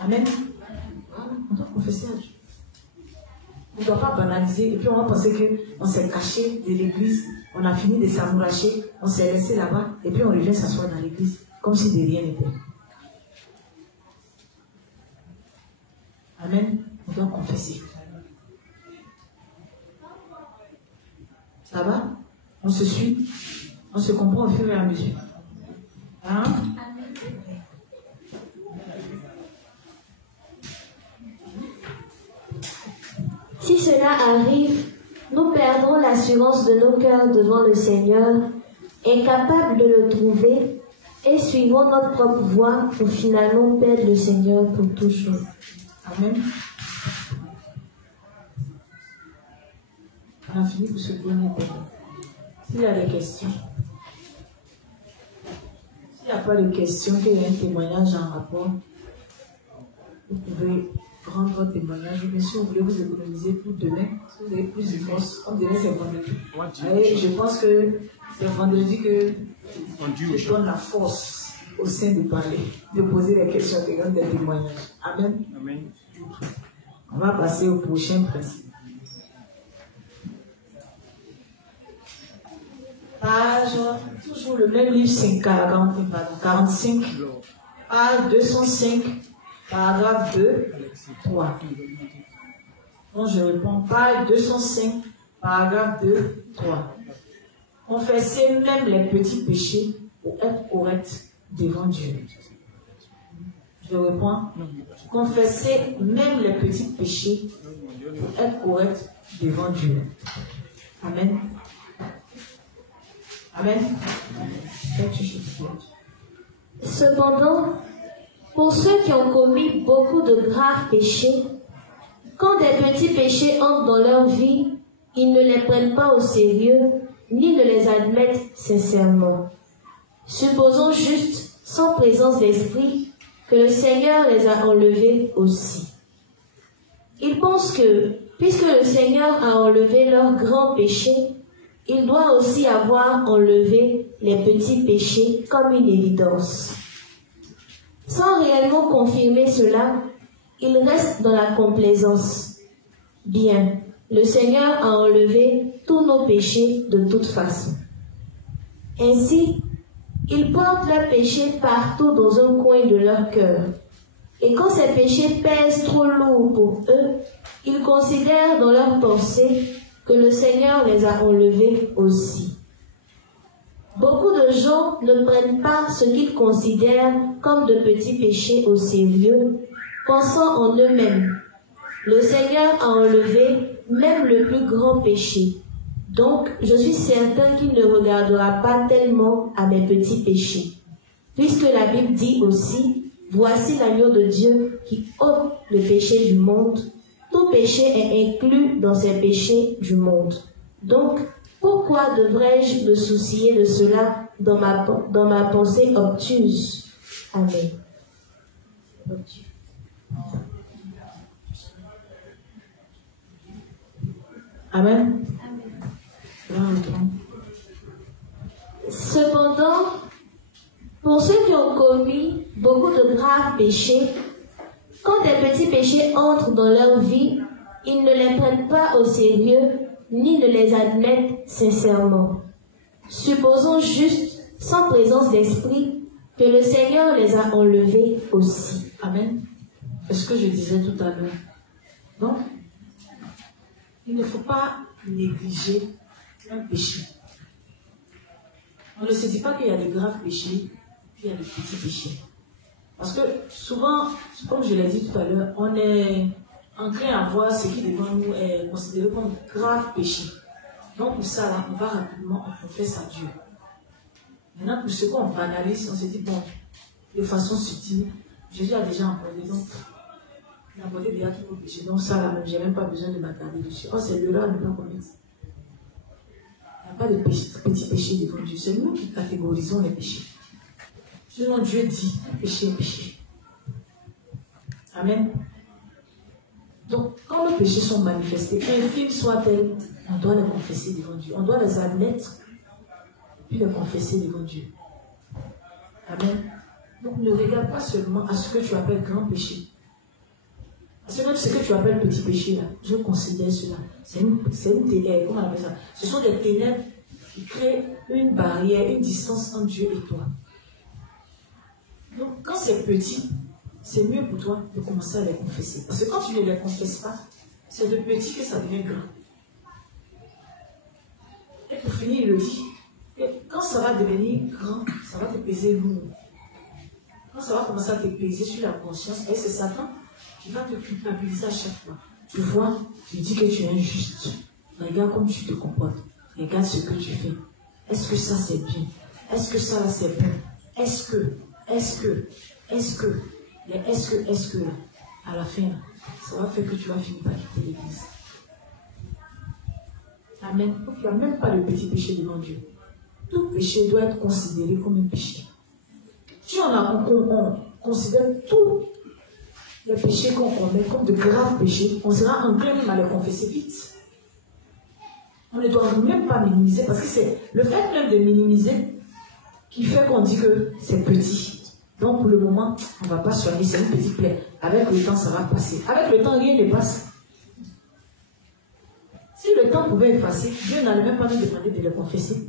Amen. Voilà, on doit confesser à Dieu. On ne doit pas banaliser et puis on va penser qu'on s'est caché de l'église, on a fini de s'amouracher, on s'est laissé là-bas et puis on revient s'asseoir dans l'église comme si de rien n'était. Amen. On doit confesser. Ça va? On se suit, on se comprend au fur et à mesure. Hein? Si cela arrive, nous perdrons l'assurance de nos cœurs devant le Seigneur, incapables de le trouver, et suivrons notre propre voie pour finalement perdre le Seigneur pour toujours. Amen. On a fini pour ce premier thème. S'il y a des questions, s'il n'y a pas de questions, qu'il y a un témoignage en rapport, vous pouvez prendre votre témoignage. Mais si vous voulez vous économiser pour demain, si vous avez plus de force, comme demain c'est vendredi. Et je pense que c'est vendredi que je donne la force au sein de parler, de poser les questions, de rendre des témoignages. Amen. Amen. On va passer au prochain principe. Page, toujours le même livre 45, page 205, paragraphe 2, 3. Donc je réponds, page 205, paragraphe 2, 3. Confessez même les petits péchés pour être correct devant Dieu. Je réponds, confessez même les petits péchés pour être correct devant Dieu. Amen. Amen. Cependant, pour ceux qui ont commis beaucoup de graves péchés, quand des petits péchés entrent dans leur vie, ils ne les prennent pas au sérieux, ni ne les admettent sincèrement. Supposons juste, sans présence d'esprit, que le Seigneur les a enlevés aussi. Ils pensent que, puisque le Seigneur a enlevé leurs grands péchés, il doit aussi avoir enlevé les petits péchés comme une évidence. Sans réellement confirmer cela, il reste dans la complaisance. Bien, le Seigneur a enlevé tous nos péchés de toute façon. Ainsi, ils portent leurs péchés partout dans un coin de leur cœur. Et quand ces péchés pèsent trop lourd pour eux, ils considèrent dans leur pensée que le Seigneur les a enlevés aussi. Beaucoup de gens ne prennent pas ce qu'ils considèrent comme de petits péchés au sérieux, pensant en eux-mêmes. Le Seigneur a enlevé même le plus grand péché. Donc, je suis certain qu'il ne regardera pas tellement à mes petits péchés. Puisque la Bible dit aussi, « Voici l'agneau de Dieu qui ôte le péché du monde. » Tout péché est inclus dans ces péchés du monde. Donc, pourquoi devrais-je me soucier de cela dans ma pensée obtuse? Amen. Amen. Cependant, pour ceux qui ont commis beaucoup de graves péchés, quand des petits péchés entrent dans leur vie, ils ne les prennent pas au sérieux, ni ne les admettent sincèrement. Supposons juste, sans présence d'esprit, que le Seigneur les a enlevés aussi. Amen. C'est ce que je disais tout à l'heure. Donc, il ne faut pas négliger un péché. On ne se dit pas qu'il y a de graves péchés, puis il y a de petits péchés. Parce que souvent, comme je l'ai dit tout à l'heure, on est enclin à voir ce qui devant nous est considéré comme grave péché. Donc pour ça, là, on va rapidement, on confesse à Dieu. Maintenant, pour ce qu'on banalise, on se dit, bon, de façon subtile, Jésus a déjà envoyé, donc il a envoyé déjà tous nos péchés. Donc ça, là, même, j'ai même pas besoin de m'attarder dessus. Oh, c'est l'erreur à ne pas commettre. Il n'y a pas de petits péchés devant Dieu. C'est nous qui catégorisons les péchés. Sinon, Dieu dit, péché est péché. Amen. Donc, quand nos péchés sont manifestés, infimes soient-elles, on doit les confesser devant Dieu. On doit les admettre, puis les confesser devant Dieu. Amen. Donc, ne regarde pas seulement à ce que tu appelles grand péché. Parce que même ce que tu appelles petit péché, là, je considère cela. C'est une ténèbre, comment on appelle ça? Ce sont des ténèbres qui créent une barrière, une distance entre Dieu et toi. Donc, quand c'est petit, c'est mieux pour toi de commencer à les confesser. Parce que quand tu ne les confesses pas, c'est de petit que ça devient grand. Et pour finir, il le dit, que quand ça va devenir grand, ça va te peser lourd. Quand ça va commencer à te peser sur la conscience, et c'est Satan qui va te culpabiliser à chaque fois. Tu vois, tu dis que tu es injuste. Regarde comment tu te comportes. Regarde ce que tu fais. Est-ce que ça c'est bien? Est-ce que ça c'est bon? Est-ce que là, à la fin, ça va faire que tu vas finir par quitter l'église. Amen. Donc il n'y a même pas de petit péché devant Dieu. Tout péché doit être considéré comme un péché. Si on considère tous les péchés qu'on commet comme de graves péchés, on sera enclin même à les confesser vite. On ne doit même pas minimiser, parce que c'est le fait même de minimiser qui fait qu'on dit que c'est petit. Donc pour le moment, on ne va pas soigner, c'est une petite plaie. Avec le temps, ça va passer. Avec le temps, rien ne passe. Si le temps pouvait effacer, Dieu n'allait même pas nous demander de le confesser.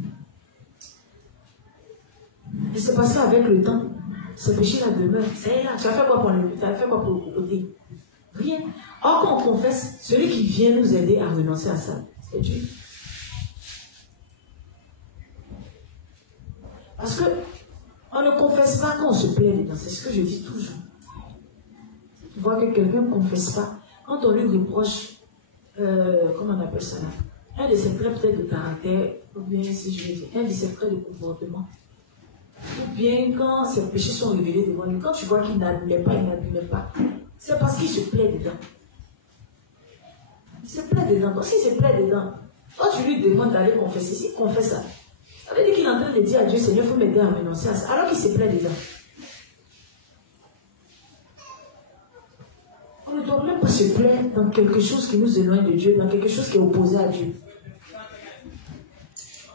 Et c'est parce qu'avec le temps, ce péché-là demeure. C'est là. Tu as fait quoi pour le Tu as fait quoi pour le côté? Rien. Or, quand on confesse, celui qui vient nous aider à renoncer à ça, c'est Dieu. Parce que on ne confesse pas quand on se plaît dedans. C'est ce que je dis toujours. Tu vois que quelqu'un ne confesse pas. Quand on lui reproche, comment on appelle ça là? Un de ses traits peut-être de caractère, ou bien si je veux dire, un de ses traits de comportement. Ou bien quand ses péchés sont révélés devant lui, quand tu vois qu'il n'admet pas, c'est parce qu'il se plaît dedans. Il se plaît dedans. Donc s'il se plaît dedans, quand tu lui demandes d'aller confesser, s'il confesse ça, ça veut dire qu'il est en train de dire à Dieu, Seigneur, il faut m'aider à renoncer à ça, alors qu'il se plaît dedans. On ne doit même pas se plaire dans quelque chose qui nous éloigne de Dieu, dans quelque chose qui est opposé à Dieu.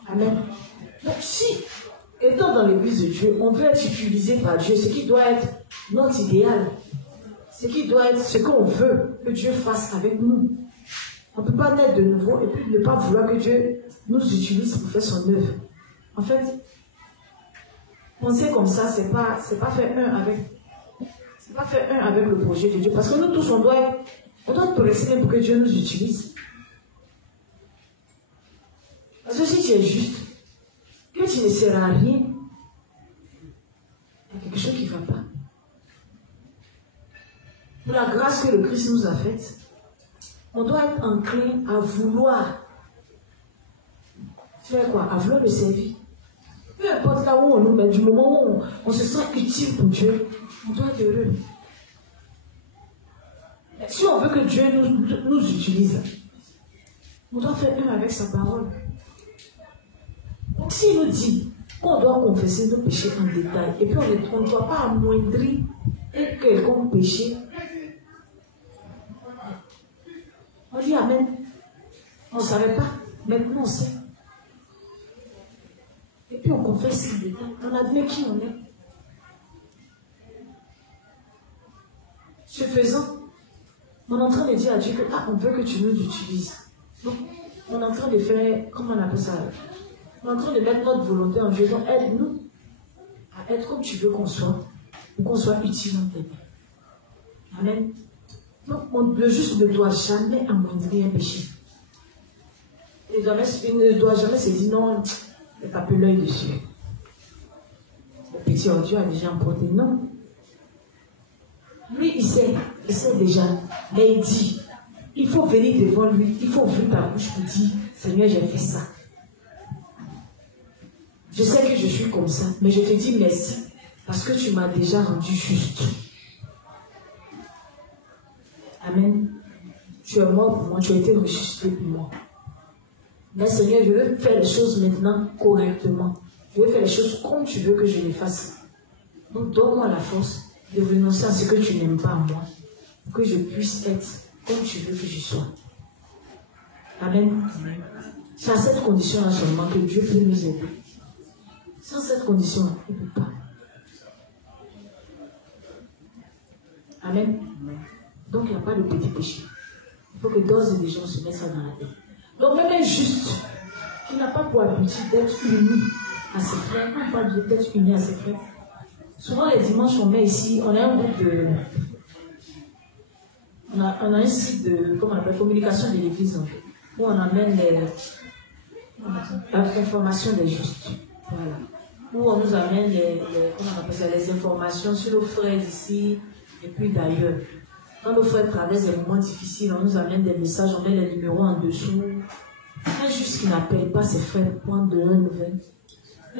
Amen. Donc si, étant dans l'église de Dieu, on veut être utilisé par Dieu, ce qui doit être notre idéal, ce qui doit être ce qu'on veut que Dieu fasse avec nous. On ne peut pas naître de nouveau et puis ne pas vouloir que Dieu nous utilise pour faire son œuvre. En fait, penser comme ça, c'est pas faire un avec le projet de Dieu. Parce que nous tous, on doit être pressés pour que Dieu nous utilise. Parce que si tu es juste, que tu ne seras à rien, il y a quelque chose qui ne va pas. Pour la grâce que le Christ nous a faite, on doit être enclin à vouloir faire quoi? À vouloir le servir. Peu importe là où on nous met, du moment où on se sent utile pour Dieu, on doit être heureux. Si on veut que Dieu nous utilise, on doit faire un avec sa parole. Donc s'il nous dit qu'on doit confesser nos péchés en détail, et puis on ne doit pas amoindrir un quelconque péché, on dit Amen. On ne savait pas, maintenant on sait. Et puis on confesse en détail, on admet qui on est. Ce faisant, on est en train de dire à Dieu que on veut que tu nous utilises. Donc, on est en train de faire, comment on appelle ça? On est en train de mettre notre volonté en jeu. Donc, aide-nous à être comme tu veux qu'on soit, ou qu'on soit utile en ta vie. Amen. Donc, le juste ne doit jamais amoindrir un péché. Il ne doit jamais se dire non, ne tape l'œil dessus. Le petit Dieu a déjà emporté. Non. Lui, il sait déjà. Mais il dit, il faut venir devant lui, il faut ouvrir ta bouche pour dire, Seigneur, j'ai fait ça. Je sais que je suis comme ça, mais je te dis merci, parce que tu m'as déjà rendu juste. Amen. Tu es mort pour moi, tu as été ressuscité pour moi. Mais Seigneur, je veux faire les choses maintenant correctement. Je veux faire les choses comme tu veux que je les fasse. Donc, donne-moi la force de renoncer à ce que tu n'aimes pas en moi, pour que je puisse être comme tu veux que je sois. Amen. C'est à cette condition-là seulement que Dieu peut nous aider. Sans cette condition, il ne peut pas. Amen. Donc, il n'y a pas de petit péché. Il faut que d'ores et déjà, on se mette ça dans la tête. Donc, même un juste, qui n'a pas pour habitude d'être uni à ses frères, quand on parle d'être uni à ses frères, souvent les dimanches, on met ici, on a un groupe de... On a un site de, comment on appelle, communication de l'église, où on amène l'information des justes. Voilà. Où on nous amène comment on appelle ça, les informations sur nos frères d'ici et puis d'ailleurs. Quand nos frères traversent des moments difficiles, on nous amène des messages, on met les numéros en dessous. Un juste qui n'appelle pas ses frères pour prendre de leurs nouvelles.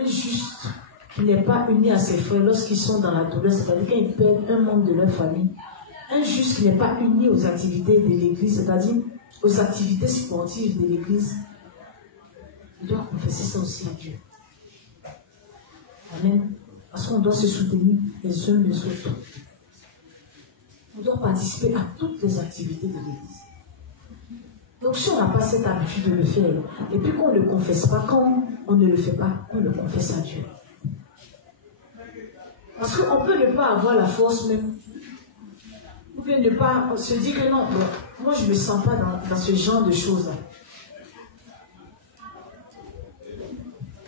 Un juste qui n'est pas uni à ses frères lorsqu'ils sont dans la douleur, c'est-à-dire quand ils perdent un membre de leur famille. Un juste qui n'est pas uni aux activités de l'église, c'est-à-dire aux activités sportives de l'église. Il doit confesser ça aussi à Dieu. Amen. Parce qu'on doit se soutenir les uns les autres. On doit participer à toutes les activités de l'église. Donc si on n'a pas cette habitude de le faire, et puis qu'on ne le confesse pas, quand on ne le fait pas, on le confesse à Dieu. Parce qu'on peut ne pas avoir la force même, ou bien ne pas se dire que non, moi je ne me sens pas dans ce genre de choses-là.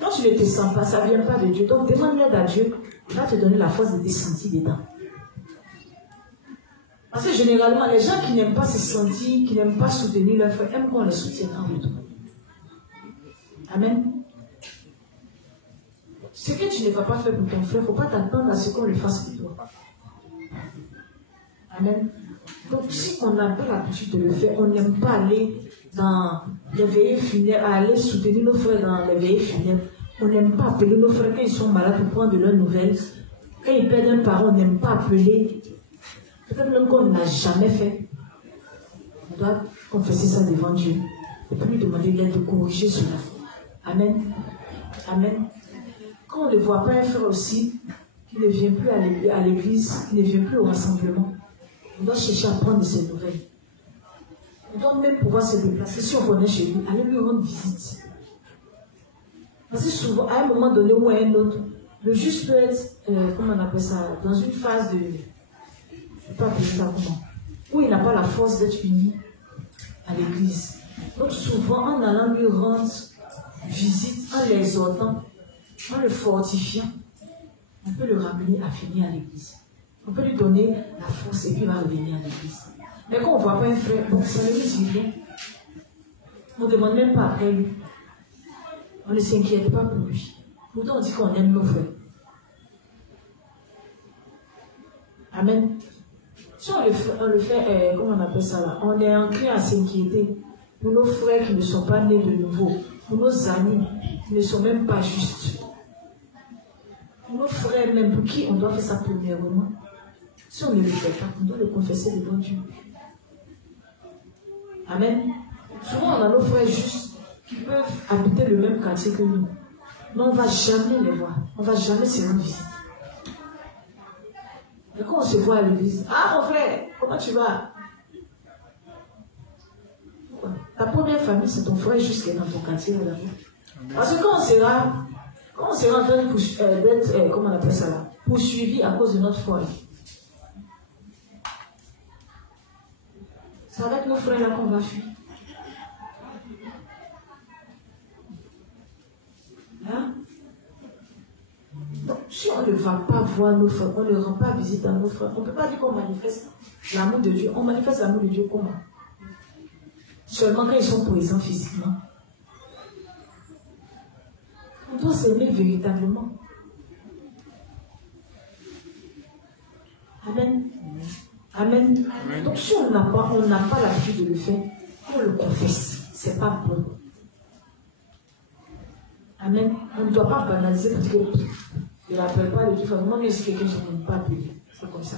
Quand tu ne te sens pas, ça ne vient pas de Dieu. Donc demande l'aide à Dieu, il va te donner la force de te sentir dedans. Parce que généralement, les gens qui n'aiment pas se sentir, qui n'aiment pas soutenir leurs frères, aiment qu'on les soutienne en retour. Amen. Ce que tu ne vas pas faire pour ton frère, il ne faut pas t'attendre à ce qu'on le fasse pour toi. Amen. Donc si on n'a pas l'habitude de le faire, on n'aime pas aller dans les veillées funèbres, aller soutenir nos frères dans les veillées funèbres. On n'aime pas appeler nos frères quand ils sont malades pour prendre de leurs nouvelles. Quand ils perdent un parent, on n'aime pas appeler. Peut-être même qu'on n'a jamais fait. On doit confesser ça devant Dieu. Et puis lui demander l'aide de corriger cela. Amen. Amen. Quand on ne voit pas un frère aussi, qui ne vient plus à l'église, qui ne vient plus au rassemblement, on doit chercher à prendre de ses nouvelles. On doit même pouvoir se déplacer. Si on connaît chez lui, aller lui rendre visite. Parce que souvent, à un moment donné ou à un autre, le juste peut être, comment on appelle ça, dans une phase de... Je ne sais pas appeler ça comment. Où il n'a pas la force d'être uni à l'église. Donc souvent, en allant lui rendre visite, en l'exhortant, en le fortifiant, on peut le ramener à finir à l'église. On peut lui donner la force et puis il va revenir à l'église. Mais quand on ne voit pas un frère, bon, ça ne lui vient. On ne demande même pas après lui. On ne s'inquiète pas pour lui. Pourtant, on dit qu'on aime nos frères. Amen. Si on le fait, comment on appelle ça là, on est enclin à s'inquiéter pour nos frères qui ne sont pas nés de nouveau, pour nos amis qui ne sont même pas justes, pour nos frères même pour qui on doit faire ça premièrement. Si on ne le fait pas, on doit le confesser devant Dieu. Amen. Souvent on a nos frères justes qui peuvent habiter le même quartier que nous, mais on ne va jamais les voir, on ne va jamais se rendre visite. Et quand on se voit à l'église, ah mon frère, comment tu vas? Pourquoi? Ta première famille, c'est ton frère juste qui est dans ton quartier là-bas. Parce que quand on sera en train d'être, comment on appelle ça là, poursuivi à cause de notre foi, c'est avec nos frères là qu'on va fuir. Hein? Donc, si on ne va pas voir nos frères, on ne rend pas visite à nos frères, on ne peut pas dire qu'on manifeste l'amour de Dieu. On manifeste l'amour de Dieu comment? Seulement quand ils sont présents physiquement. On doit s'aimer véritablement. Amen. Amen. Amen. Donc si on n'a pas l'habitude de le faire, on le confesse. C'est pas bon. Amen. On ne doit pas banaliser parce que je ne l'appelle pas de toute façon. Moi, mais si quelqu'un, je n'aime pas appeler. C'est comme ça.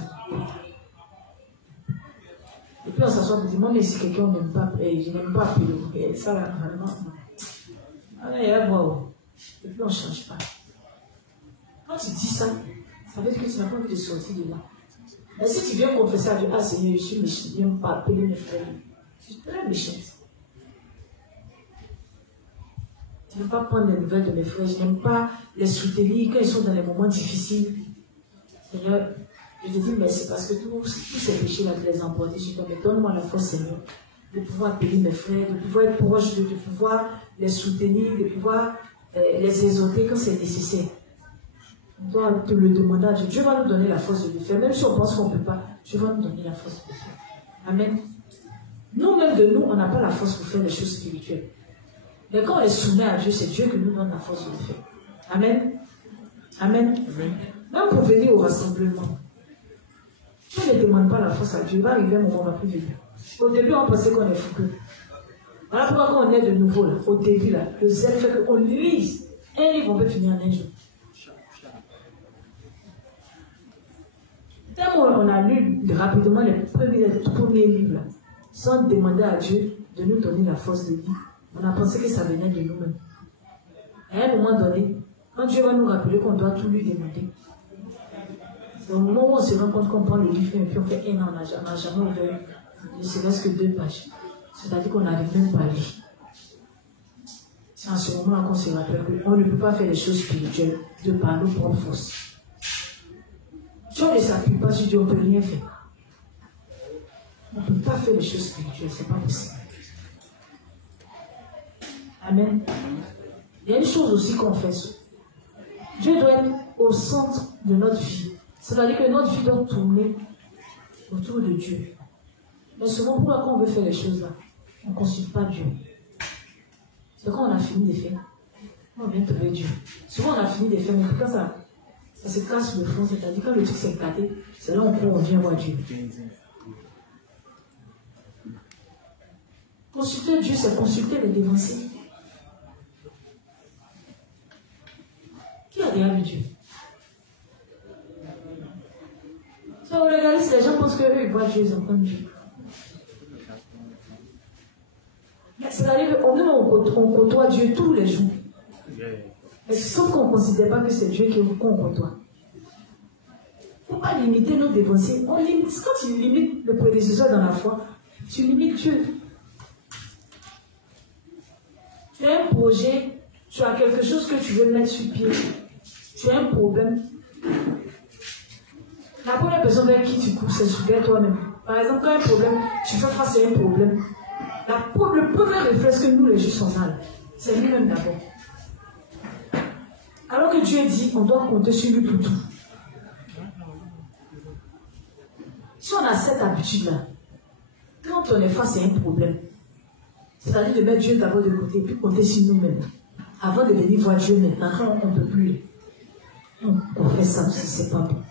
Et puis on s'assoit et dit, moi, mais si quelqu'un n'aime pas, je n'aime pas appeler. Et ça, là, vraiment, non. Ah, il y a voir. Et puis on ne change pas. Quand tu dis ça, ça veut dire que tu n'as pas envie de sortir de là. Mais si tu viens confesser à Dieu, ah Seigneur, je suis méchant, je n'aime pas appeler mes frères. Je suis très méchante. Je n'aime pas prendre les nouvelles de mes frères, je n'aime pas les soutenir quand ils sont dans les moments difficiles. Seigneur, Je te dis merci parce que tous ces péchés-là, tu les as emportés sur toi. Mais donne-moi la force, Seigneur, de pouvoir appeler mes frères, de pouvoir être proche de pouvoir les soutenir, de pouvoir les exhorter quand c'est nécessaire. On doit te le demander à Dieu. Dieu va nous donner la force de le faire. Même si on pense qu'on ne peut pas, Dieu va nous donner la force de le faire. Amen. Nous-mêmes de nous, on n'a pas la force pour faire des choses spirituelles. Mais quand on les soumet à Dieu, c'est Dieu qui nous donne la force de le faire. Amen. Amen. Amen. Même pour venir au rassemblement, Dieu ne demande pas la force à Dieu. Il va arriver un moment où on ne va plus venir. Au début, on pensait qu'on est fou. Voilà pourquoi quand on est de nouveau, là, au début, là, le zèle fait qu'on lise un livre, on peut finir en un jour. Tellement on a lu rapidement les premiers livres, là, sans demander à Dieu de nous donner la force de lire, on a pensé que ça venait de nous-mêmes. À un moment donné, quand Dieu va nous rappeler qu'on doit tout lui demander, c'est au moment où on se rend compte qu'on prend le livre et puis on fait un an, on n'a jamais ouvert ne serait-ce que 2 pages. C'est-à-dire qu'on n'arrive même pas à lire. C'est en ce moment-là qu'on se rappelle qu'on ne peut pas faire les choses spirituelles de par nos propres forces. Dieu ne s'appuie pas sur Dieu, on ne peut rien faire. On ne peut pas faire les choses spirituelles, ce n'est pas possible. Amen. Il y a une chose aussi qu'on fait. Dieu doit être au centre de notre vie. C'est-à-dire que notre vie doit tourner autour de Dieu. Mais souvent, pourquoi quand on veut faire les choses là, on ne consulte pas Dieu. C'est quand on a fini de faire, on vient trouver Dieu. Souvent, on a fini de faire, mais quand ça se casse le fond, c'est-à-dire quand le truc s'est éclaté, c'est là où on vient voir Dieu. Consulter Dieu, c'est consulter les dévancés. Qui a derrière Dieu? Si on regarde, les gens pensent qu'eux, ils voient Dieu, ils entendent Dieu. C'est-à-dire qu'on côtoie Dieu tous les jours. Mais sauf qu'on ne considère pas que c'est Dieu qu'on côtoie. Il ne faut pas limiter nos dévancés. Quand tu limites le prédécesseur dans la foi, tu limites Dieu. Tu as un projet, tu as quelque chose que tu veux mettre sur pied. Tu as un problème. La première personne vers qui tu cours, c'est vers toi-même. Par exemple, quand un problème, tu fais face à un problème. Le premier réflexe que nous, les Juifs, on a, c'est lui-même d'abord. Alors que Dieu dit, on doit compter sur lui pour tout. Si on a cette habitude-là, quand on est face à un problème, c'est-à-dire de mettre Dieu d'abord de côté et puis compter sur nous-mêmes, avant de venir voir Dieu maintenant, quand on ne peut plus, on fait ça aussi, c'est pas bon.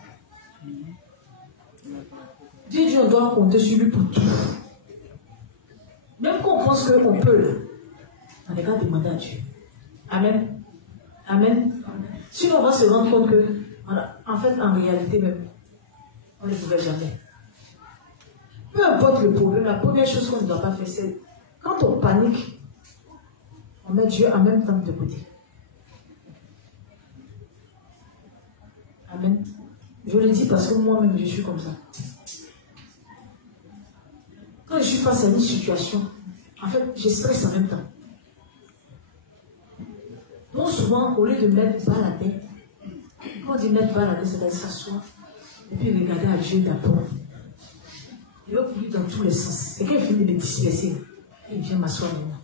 Dieu dit, on doit compter sur lui pour tout. Même quand on pense qu'on peut, on n'est qu'à demander à Dieu. Amen. Amen. Sinon, on va se rendre compte que, en fait, en réalité même, on ne pouvait jamais. Peu importe le problème, la première chose qu'on ne doit pas faire, c'est quand on panique, on met Dieu en même temps de côté. Amen. Je le dis parce que moi-même, je suis comme ça. Quand je suis face à une situation, en fait, je stresse en même temps. Donc souvent, au lieu de mettre bas la tête, quand on dit mettre bas la tête, c'est-à-dire s'asseoir et puis regarder à Dieu d'abord. Il va courir dans tous les sens. Et quand il finit de me disperser, il vient m'asseoir maintenant.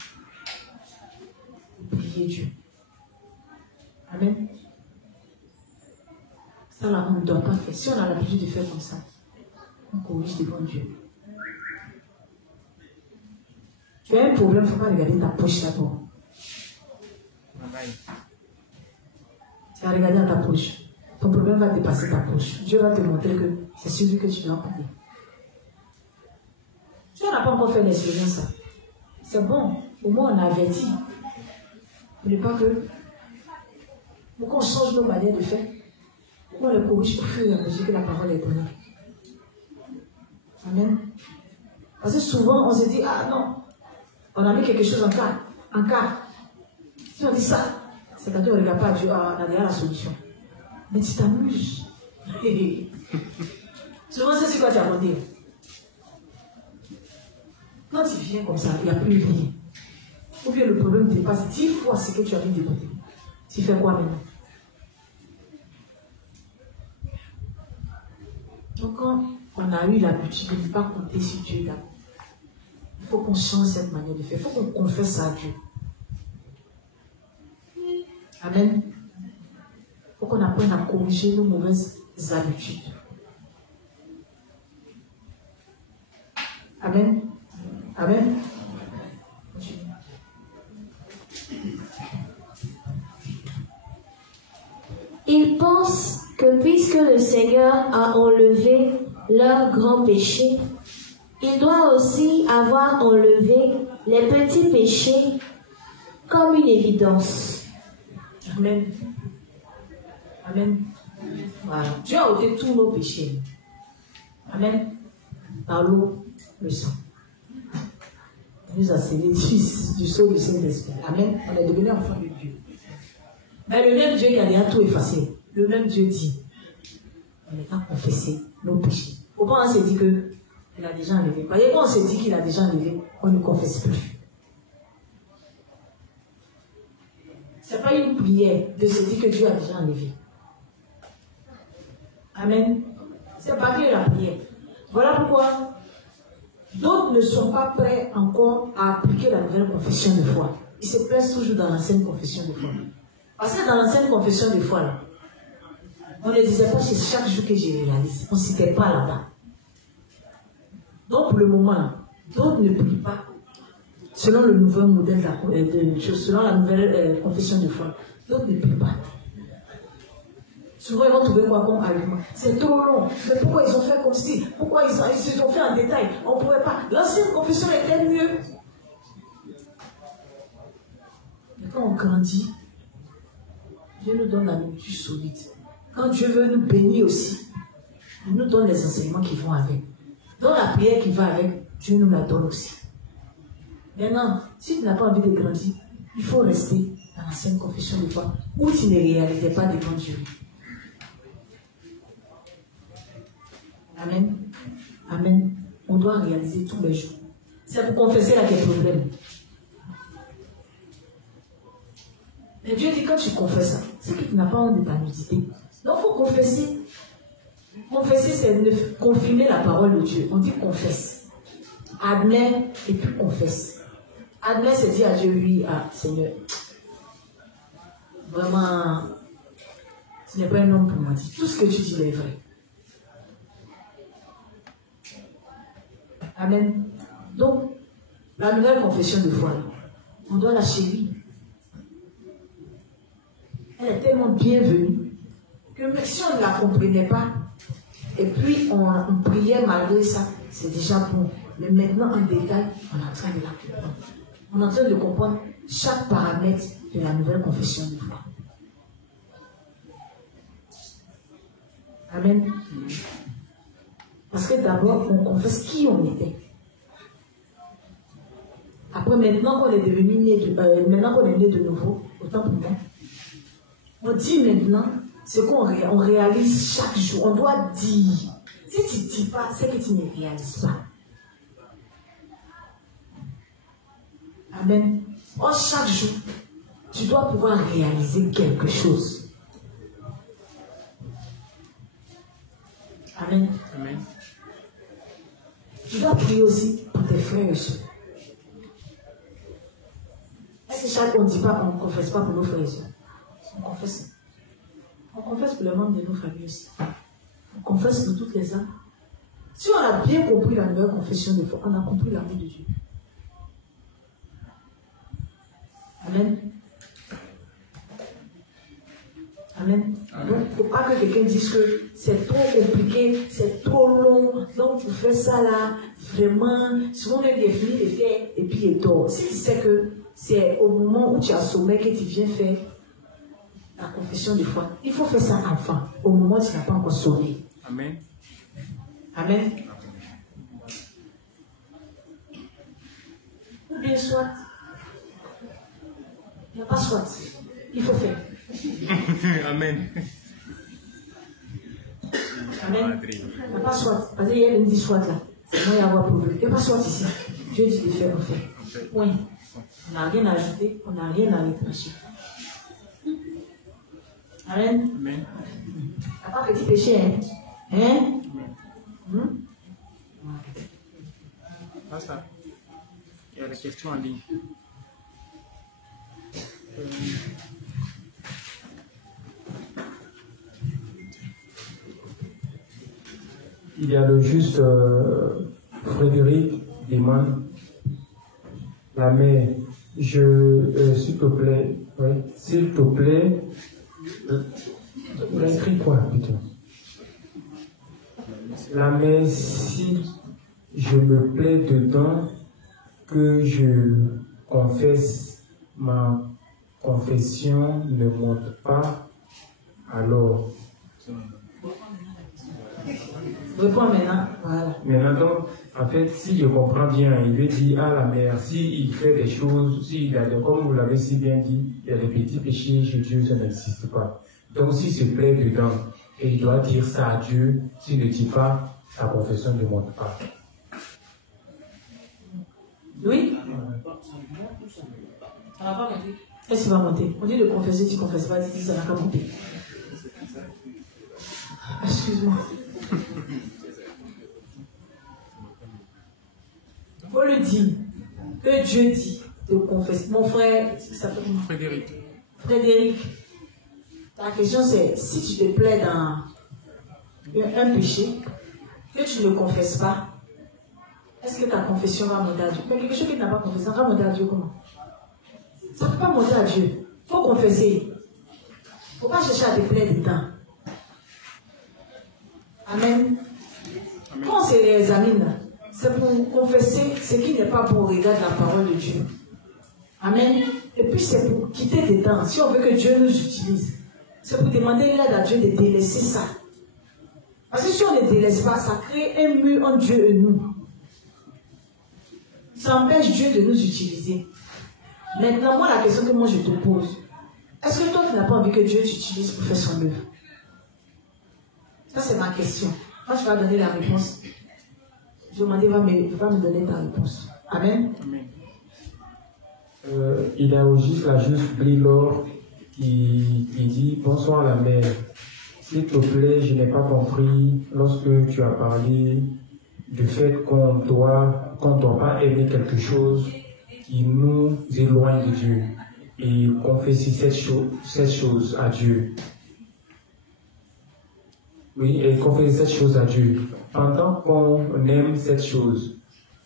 Prier Dieu. Amen. Ça là, on ne doit pas faire. Si on a l'habitude de faire comme ça, on corrige devant Dieu. Tu as un problème, il ne faut pas regarder ta poche d'abord. Tu vas regarder dans ta poche. Ton problème va dépasser ta poche. Dieu va te montrer que c'est celui que tu dois apporter. Tu n'as pas encore fait l'expérience. C'est bon. Au moins, on a averti. Il ne faut pas que. Pour qu'on change nos manières de faire, pour qu'on les corrige au fur et à mesure que la parole est donnée. Amen. Parce que souvent, on se dit, ah non, on a mis quelque chose en cas. Si on dit ça, c'est-à-dire qu'on ne regarde pas Dieu, on a déjà la solution. Mais tu t'amuses. Souvent, c'est ce que tu as demandé. Quand tu viens comme ça, il n'y a plus rien. Ou bien le problème dépasse 10 fois ce que tu as mis de côté. Tu fais quoi maintenant? quand on a eu l'habitude de ne pas compter sur Dieu là, il faut qu'on change cette manière de faire. Il faut qu'on confesse à Dieu. Amen. Il faut qu'on apprenne à corriger nos mauvaises habitudes. Amen. Amen. Ils pensent que puisque le Seigneur a enlevé leur grand péché, il doit aussi avoir enlevé les petits péchés comme une évidence. Amen. Amen. Voilà. Dieu a ôté tous nos péchés. Amen. Par l'eau, le sang. Il nous a scellés du sceau du Saint-Esprit. Amen. On est devenu enfant de Dieu. Mais le même Dieu qui a déjà tout effacé, le même Dieu dit, on n'est pas confessé nos péchés. Pourquoi on s'est dit qu'il a déjà enlevé? Voyez, quand on s'est dit qu'il a déjà enlevé, on ne confesse plus. Ce n'est pas une prière de se dire que Dieu a déjà enlevé. Amen. Ce n'est pas que la prière. Voilà pourquoi d'autres ne sont pas prêts encore à appliquer la nouvelle confession de foi. Ils se plaisent toujours dans l'ancienne confession de foi. Parce que dans l'ancienne confession de foi, là, on ne disait pas c'est chaque jour que je réalise. On ne citait pas là-bas. Donc pour le moment, là, d'autres ne prient pas selon le nouveau modèle selon la nouvelle confession de foi. D'autres ne prient pas. Souvent, ils vont trouver quoi comme argument? C'est trop long. Mais pourquoi ils ont fait comme ci? Pourquoi ils se sont fait en détail? On ne pouvait pas. L'ancienne confession était mieux. Mais quand on grandit, Dieu nous donne la nourriture solide. Quand Dieu veut nous bénir aussi, il nous donne les enseignements qui vont avec. Donc la prière qui va avec, Dieu nous la donne aussi. Maintenant, si tu n'as pas envie de grandir, il faut rester dans l'ancienne confession de foi où tu ne réalisais pas devant Dieu. Amen. Amen. On doit réaliser tous les jours. C'est pour confesser là qu'il y a des problèmes. Mais Dieu dit quand tu confesses, c'est que tu n'as pas honte de ta nudité. Donc il faut confesser. Confesser, c'est confirmer la parole de Dieu. On dit confesse. Admets et puis confesse. Admets, c'est dire à Dieu, oui, Seigneur, vraiment, tu n'es pas un homme pour mentir. Tout ce que tu dis est vrai. Amen. Donc, la nouvelle confession de foi, on doit la chérir. Elle est tellement bienvenue que même si on ne la comprenait pas, et puis on priait malgré ça, c'est déjà bon. Mais maintenant, en détail, on est en train de la comprendre. On est en train de comprendre chaque paramètre de la nouvelle confession de foi. Amen. Parce que d'abord, on confesse qui on était. Après, maintenant qu'on est devenu maintenant qu'on est né de nouveau, autant pour moi, on dit maintenant ce qu'on réalise chaque jour. On doit dire. Si tu ne dis pas, c'est que tu ne réalises pas. Amen. Or, chaque jour, tu dois pouvoir réaliser quelque chose. Amen. Amen. Tu dois prier aussi pour tes frères et soeurs. Est-ce que chaque fois on ne dit pas qu'on ne confesse pas pour nos frères et soeurs? On confesse. On confesse pour les membres de nos familles aussi. On confesse pour toutes les âmes. Si on a bien compris la nouvelle confession de foi, on a compris l'amour de Dieu. Amen. Amen. Donc, il ne faut pas que quelqu'un dise que c'est trop compliqué, c'est trop long, donc tu fais ça là, vraiment, souvent même il est fini de faire et puis il dort. Si tu sais que c'est au moment où tu as sommeil que tu viens faire la confession de foi, il faut faire ça enfant, au moment où tu n'as pas encore sommeil. Amen. Amen. Ou bien soit, il n'y a pas soit, il faut faire. Amen. Amen. Il n'y a pas soit. Parce qu'il y a une dit soit là. C'est moi y avoir problème. Il n'y a pas soit ici. Dieu dit de faire, on fait. Point. On n'a rien à ajouter, on n'a rien à retrancher. Amen. Amen. Il n'y a pas petit péché, hein? Hein? Pas ça. Il y a des questions en ligne. Il y a le juste Frédéric demande la mère, s'il te plaît, ouais, s'il te plaît, il a écrit quoi, putain? La mère, si je me plais dedans, que je confesse, ma confession ne monte pas, alors. Réponds maintenant. Voilà. Maintenant, donc, en fait, si je comprends bien, il veut dire à la mère, s'il fait des choses, s'il a des, comme vous l'avez si bien dit, il y a des petits péchés chez Dieu, ça n'existe pas. Donc, s'il se plaît dedans, et il doit dire ça à Dieu, s'il ne dit pas, sa confession ne monte pas. Oui? Ça n'a pas monté. Qu'est-ce qui va monter? On dit de confesser, tu ne confesses pas, tu dis ça n'a pas monté. Excuse-moi. Faut lui dire que Dieu dit de confesser. Mon frère, il s'appelle Frédéric. Frédéric, ta question c'est si tu te plais dans un péché que tu ne confesses pas, est-ce que ta confession va monter à Dieu? Mais quelque chose qui n'a pas confessé, ça va monter à Dieu comment? Ça ne peut pas monter à Dieu. Il faut confesser. Il ne faut pas chercher à te plaire dedans. Amen. Quand on se réexamine, c'est pour confesser ce qui n'est pas bon au regard de la parole de Dieu. Amen. Et puis c'est pour quitter dedans. Si on veut que Dieu nous utilise, c'est pour demander l'aide à Dieu de délaisser ça. Parce que si on ne délaisse pas, ça crée un mur entre Dieu et nous. Ça empêche Dieu de nous utiliser. Maintenant, moi, la question que moi je te pose, est-ce que toi, tu n'as pas envie que Dieu t'utilise pour faire son œuvre? Ça, c'est ma question. Quand tu vas donner la réponse, je vais demander, va me donner ta réponse. Amen. Amen. Il y a aussi la juste Blilor qui dit bonsoir la mère. S'il te plaît, je n'ai pas compris lorsque tu as parlé du fait qu'on doit pas aimer quelque chose qui nous éloigne de Dieu et confesser cette chose à Dieu. Oui, et confesser cette chose à Dieu. Pendant qu'on aime cette chose,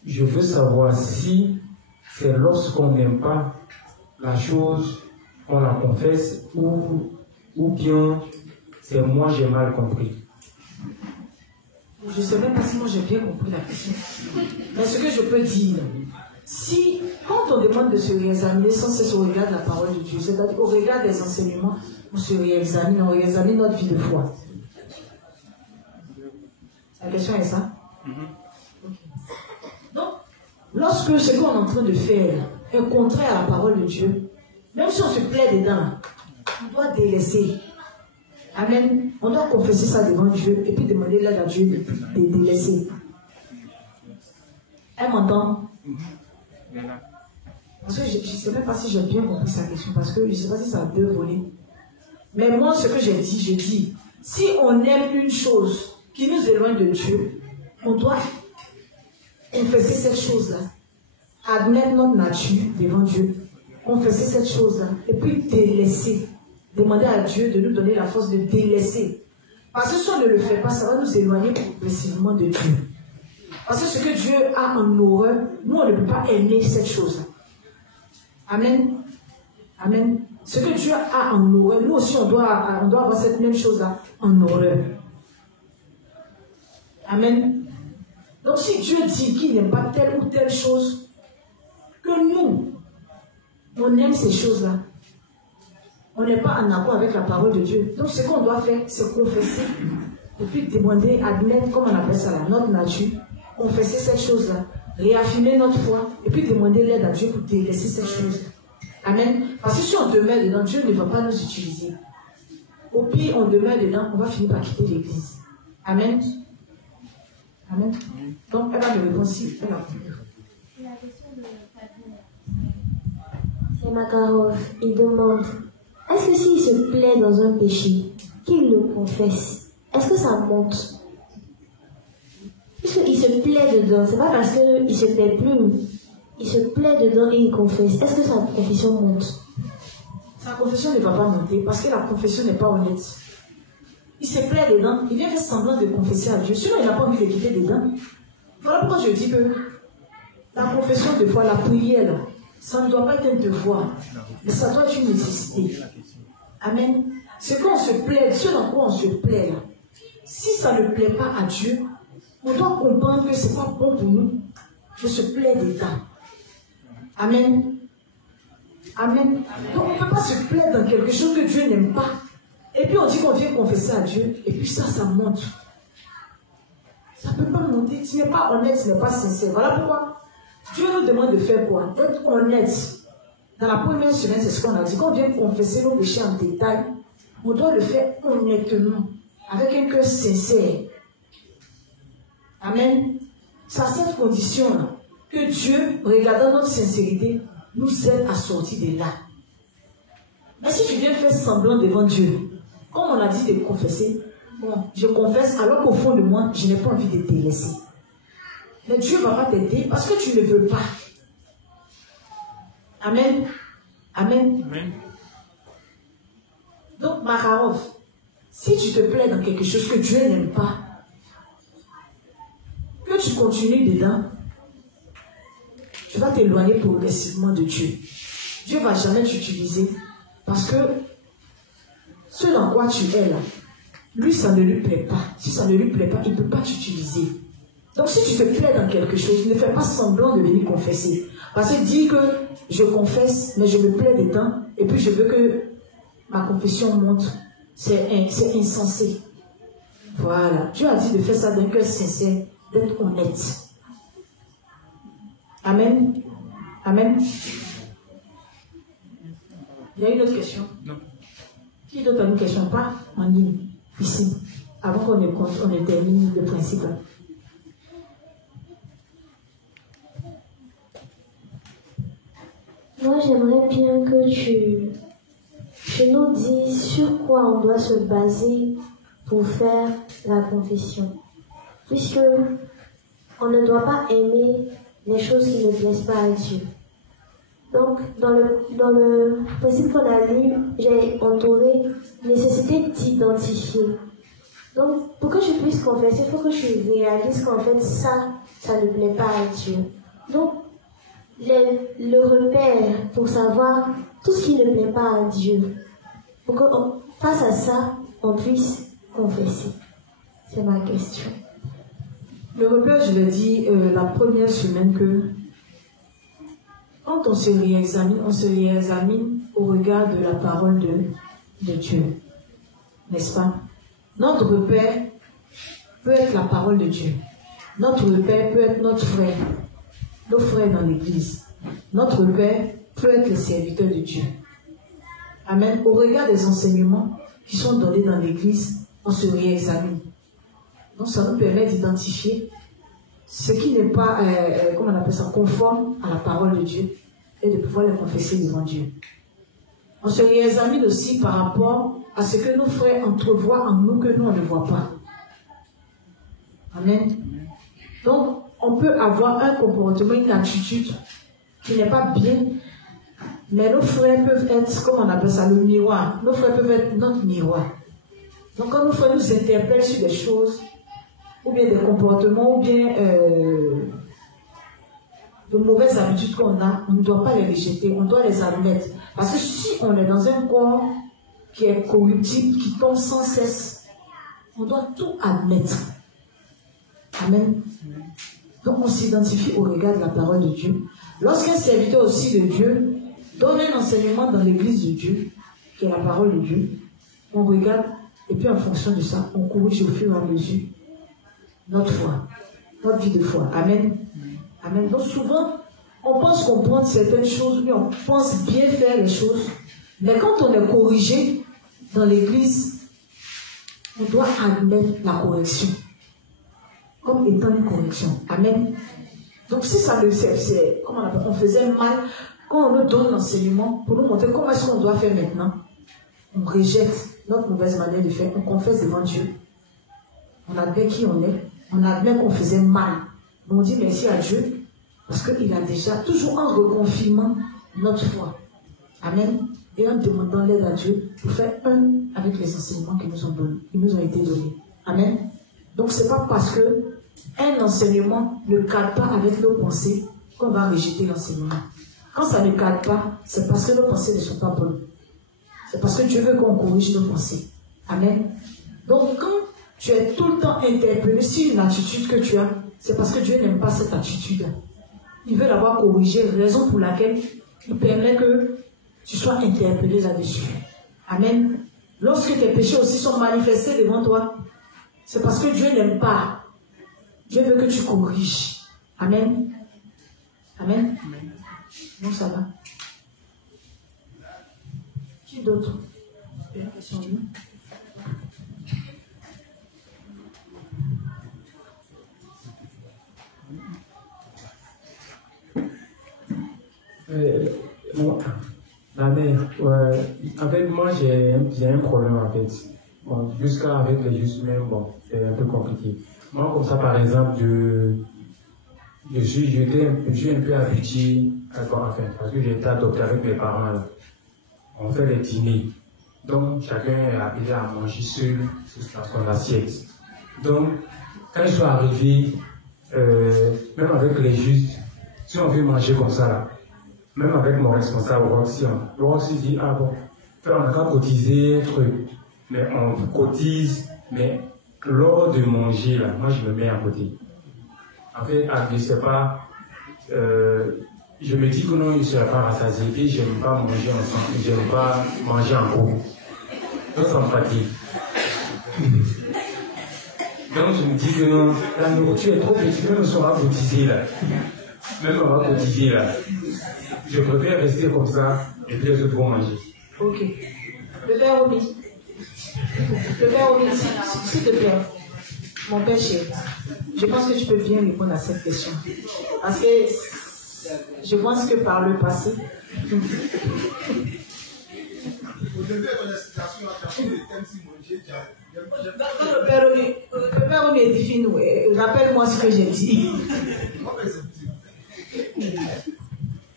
je veux savoir si c'est lorsqu'on n'aime pas la chose qu'on la confesse ou bien c'est moi j'ai mal compris. Je ne sais même pas si moi j'ai bien compris la question. Mais ce que je peux dire, si quand on demande de se réexaminer sans cesse au regard de la parole de Dieu, c'est-à-dire au regard des enseignements, on se réexamine, on réexamine notre vie de foi. La question est ça? Okay. Donc, lorsque ce qu'on est en train de faire est contraire à la parole de Dieu, même si on se plaît dedans, on doit délaisser. Amen. On doit confesser ça devant Dieu et puis demander l'aide à Dieu de délaisser. Elle m'entend? Parce que je ne sais même pas si j'ai bien compris sa question, parce que je ne sais pas si ça a deux volets. Mais moi, ce que j'ai dit, je dis, si on aime une chose qui nous éloigne de Dieu, on doit confesser cette chose-là, admettre notre nature devant Dieu, confesser cette chose-là, et puis délaisser, demander à Dieu de nous donner la force de délaisser. Parce que si on ne le fait pas, ça va nous éloigner progressivement de Dieu. Parce que ce que Dieu a en horreur, nous on ne peut pas aimer cette chose-là. Amen. Amen. Ce que Dieu a en horreur, nous aussi on doit avoir cette même chose-là en horreur. Amen. Donc si Dieu dit qu'il n'aime pas telle ou telle chose, que nous, on aime ces choses-là, on n'est pas en accord avec la parole de Dieu. Donc ce qu'on doit faire, c'est confesser, et puis demander, admettre, comme on appelle ça là, notre nature, confesser cette chose-là, réaffirmer notre foi, et puis demander l'aide à Dieu pour délaisser cette chose. Amen. Parce que si on demeure dedans, Dieu ne va pas nous utiliser. Au pire, on demeure dedans, on va finir par quitter l'église. Amen. Amen. Donc, elle va me répondre si elle a compris. La question de c'est Makarov. Il demande, est-ce que s'il se plaît dans un péché, qu'il le confesse, est-ce que ça monte? plaît dedans, c'est pas parce qu'il se plaît plus, il se plaît dedans et il confesse. Est-ce que sa confession monte? Sa confession ne va pas monter parce que la confession n'est pas honnête. Il se plaît dedans, il vient faire semblant de confesser à Dieu. Sinon, il n'a pas envie de quitter dedans. Voilà pourquoi je dis que la confession de foi, la prière, ça ne doit pas être un devoir, mais ça doit être une nécessité. Amen. Ce qu'on se plaît, ce dans quoi on se plaît, là, si ça ne plaît pas à Dieu, on doit comprendre que ce n'est pas bon pour nous de se plaire dedans. Amen. Amen. Donc on ne peut pas se plaire dans quelque chose que Dieu n'aime pas. Et puis on dit qu'on vient confesser à Dieu, et puis ça monte. Ça ne peut pas monter. Tu n'es pas honnête, tu n'es pas sincère. Voilà pourquoi Dieu nous demande de faire quoi? D'être honnête. Dans la première semaine, c'est ce qu'on a dit. Quand on vient confesser nos péchés en détail, on doit le faire honnêtement, avec un cœur sincère. Amen. C'est à cette condition-là que Dieu, regardant notre sincérité, nous aide à sortir de là. Mais si tu viens faire semblant devant Dieu, comme on a dit de confesser, bon, je confesse alors qu'au fond de moi, je n'ai pas envie de te laisser. Mais Dieu ne va pas t'aider parce que tu ne veux pas. Amen. Amen. Amen. Donc, Makarov, si tu te plais dans quelque chose que Dieu n'aime pas, que tu continues dedans, tu vas t'éloigner progressivement de Dieu. Dieu ne va jamais t'utiliser parce que ce dans quoi tu es là, lui, ça ne lui plaît pas. Si ça ne lui plaît pas, il ne peut pas t'utiliser. Donc, si tu te plais dans quelque chose, ne fais pas semblant de venir confesser. Parce que dis que je confesse, mais je me plais dedans, et puis je veux que ma confession monte. C'est insensé. Voilà. Dieu a dit de faire ça d'un cœur sincère, d'être honnête. Amen. Amen. Il y a une autre question? Non. Qui d'autre a une question? Pas en ligne, ici. Avant qu'on ne termine le principe. Moi, j'aimerais bien que tu nous dises sur quoi on doit se baser pour faire la confession. Puisque on ne doit pas aimer les choses qui ne plaisent pas à Dieu. Donc, dans le principe qu'on a lu, j'ai entouré nécessité d'identifier. Donc, pour que je puisse confesser, il faut que je réalise qu'en fait, ça ne plaît pas à Dieu. Donc, le repère pour savoir tout ce qui ne plaît pas à Dieu, pour que face à ça, on puisse confesser. C'est ma question. Le repère, je l'ai dit la première semaine que quand on se réexamine au regard de la parole de Dieu. N'est-ce pas? Notre repère peut être la parole de Dieu. Notre repère peut être notre frère, nos frères dans l'église. Notre repère peut être les serviteurs de Dieu. Amen. Au regard des enseignements qui sont donnés dans l'église, on se réexamine. Donc ça nous permet d'identifier ce qui n'est pas, comment on appelle ça, conforme à la parole de Dieu et de pouvoir les confesser devant Dieu. On se réexamine aussi par rapport à ce que nos frères entrevoient en nous que nous on ne voit pas. Amen. Donc on peut avoir un comportement, une attitude qui n'est pas bien, mais nos frères peuvent être, comment on appelle ça, le miroir. Nos frères peuvent être notre miroir. Donc quand nos frères nous interpellent sur des choses, ou bien des comportements, ou bien de mauvaises habitudes qu'on a, on ne doit pas les rejeter, on doit les admettre. Parce que si on est dans un corps qui est corruptible, qui tombe sans cesse, on doit tout admettre. Amen. Donc on s'identifie au regard de la parole de Dieu. Lorsqu'un serviteur aussi de Dieu donne un enseignement dans l'église de Dieu, qui est la parole de Dieu, on regarde, et puis en fonction de ça, on corrige au fur et à mesure notre foi, notre vie de foi. Amen. Amen. Donc souvent, on pense comprendre certaines choses, mais on pense bien faire les choses. Mais quand on est corrigé dans l'église, on doit admettre la correction comme étant une correction. Amen. Donc si ça le c'est comment on faisait mal, quand on nous donne l'enseignement pour nous montrer comment est-ce qu'on doit faire maintenant, on rejette notre mauvaise manière de faire, on confesse devant Dieu. On admet qui on est, on admet qu'on faisait mal. Mais on dit merci à Dieu parce qu'il a déjà, toujours en reconfirmant notre foi. Amen. Et en demandant l'aide à Dieu pour faire un avec les enseignements qui nous ont été donnés. Amen. Donc ce n'est pas parce que un enseignement ne cadre pas avec nos pensées qu'on va rejeter l'enseignement. Quand ça ne cadre pas, c'est parce que nos pensées ne sont pas bonnes. C'est parce que Dieu veut qu'on corrige nos pensées. Amen. Donc quand tu es tout le temps interpellé sur une attitude que tu as, c'est parce que Dieu n'aime pas cette attitude. Il veut l'avoir corrigée, raison pour laquelle il permet que tu sois interpellé là-dessus. Amen. Lorsque tes péchés aussi sont manifestés devant toi, c'est parce que Dieu n'aime pas. Dieu veut que tu corriges. Amen. Amen. Non, ça va. Qui d'autre? Une question, oui. Non, la mère, en fait, moi j'ai un problème en fait. Bon, jusqu'à avec les justes même, bon, c'est un peu compliqué. Moi, comme ça, par exemple, je suis un peu habitué à enfin, parce que j'ai été adopté avec mes parents là. On fait les dîners. Donc, chacun est appelé à manger seul sur son assiette. Donc, quand je suis arrivé, même avec les justes, si on veut manger comme ça là, même avec mon responsable Roxy dit, ah bon, on n'a qu'à cotiser un truc. Mais on cotise, mais lors de manger, là, moi je me mets à côté. En fait, je ne sais pas, je me dis que non, il ne sera pas rassasié et je n'aime pas manger ensemble, je n'aime pas manger en groupe. Donc ça me fatigue. Donc je me dis que non, la nourriture est trop petite, même si on va cotiser là. Même on va cotiser là. Je préfère rester comme ça et puis les autres vont manger. Ok. Le père Omi. Le père Omi, s'il te plaît. Mon père chéri, je pense que tu peux bien répondre à cette question. Parce que je pense que par le passé. Vous devez avoir l'explication à travers les thèmes si manger. Le père Omi édifie-nous. Rappelle-moi ce que j'ai dit.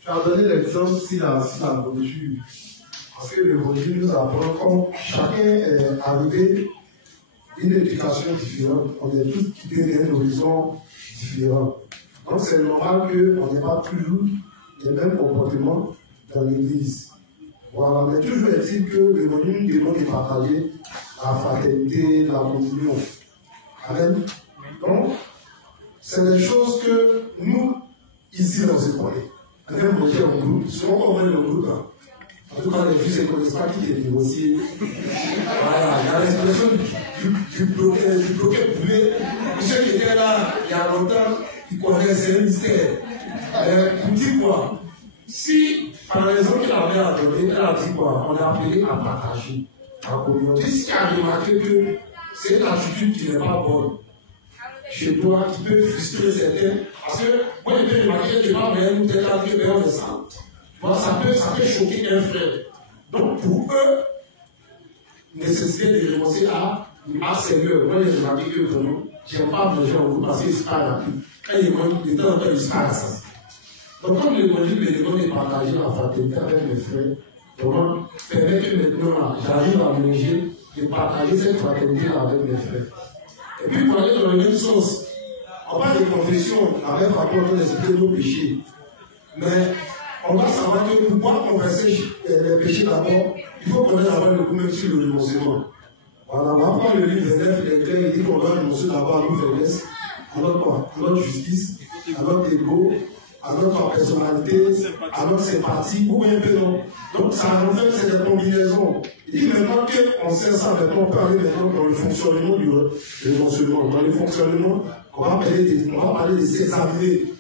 Tu as donné l'exemple si la nourriture. Parce que l'évangile nous apprend comme chacun est arrivé d'une éducation différente. On est tous quittés d'un horizon différent. Donc c'est normal qu'on n'ait pas toujours les mêmes comportements dans l'église. Voilà, mais toujours est-il que l'évangile nous demande de partager la fraternité, la communion. Amen. Donc, c'est des choses que nous, ici dans ce coin, on va manger en groupe, souvent on mange en groupe. En tout cas, les juifs ne connaissent pas qui est négocié. Voilà, il y a l'expression du bloqué poulet. Monsieur qui était là il y a longtemps, il connaissait un mystère. Pour dire quoi? Si, par exemple, il avait à donner, elle a dit quoi? On est appelé à partager la communauté. Si tu as remarqué que c'est une attitude qui n'est pas bonne chez toi, qui peut frustrer certains, parce que moi, je peux remarquer que je parle de une telle que on est ça. Ça peut choquer un frère. Donc pour eux, nécessité de renoncer à Seigneur. Moi, j'ai remarqué que vraiment, je n'aime pas manger en groupe parce qu'ils ne sont pas rapide. Quand ils mangent, de temps en temps, ils ne sont pas à ça. Donc comme l'évangile me demande de partager la fraternité avec mes frères, vraiment, permet que maintenant, j'arrive à manger, de partager cette fraternité avec mes frères. Et puis pour aller dans le même sens, on parle de confession, la même façon dont on explique nos péchés. Mais on va savoir que pour pouvoir converser les péchés d'abord, il faut qu'on ait d'abord le coup même sur le renoncement. Voilà, on va prendre le livre 29, les Grecs, il dit qu'on doit renoncer d'abord à nos faiblesses, à notre quoi, à notre justice, à notre ego, à notre personnalité, à notre sympathie, ou bien peu non. Donc ça, en fait, c'est des combinaisons. Il dit maintenant qu'on sait ça, maintenant on peut aller maintenant dans le fonctionnement du renoncement. Dans le fonctionnement, on va parler de s'examiner.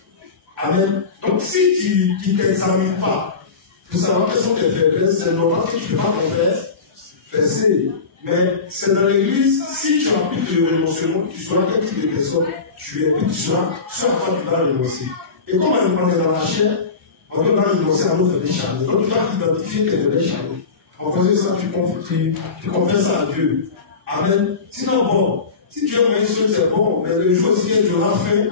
Amen. Donc si tu ne t'examines pas, pour savoir quelles sont tes faiblesses, c'est normal que tu ne peux pas confesser. Mais c'est dans l'église, si tu appliques le renoncement, tu sauras quel type de personne tu es, puis tu sauras ce à quoi tu vas renoncer. Et comme on est dans la chair, on ne peut pas renoncer à nos faiblesses charnelles. Donc tu dois identifier tes faiblesses charnelles. En faisant ça, tu confesses ça à Dieu. Amen. Sinon, bon, si tu es moyen seul, c'est bon, mais le jour où tu auras faim,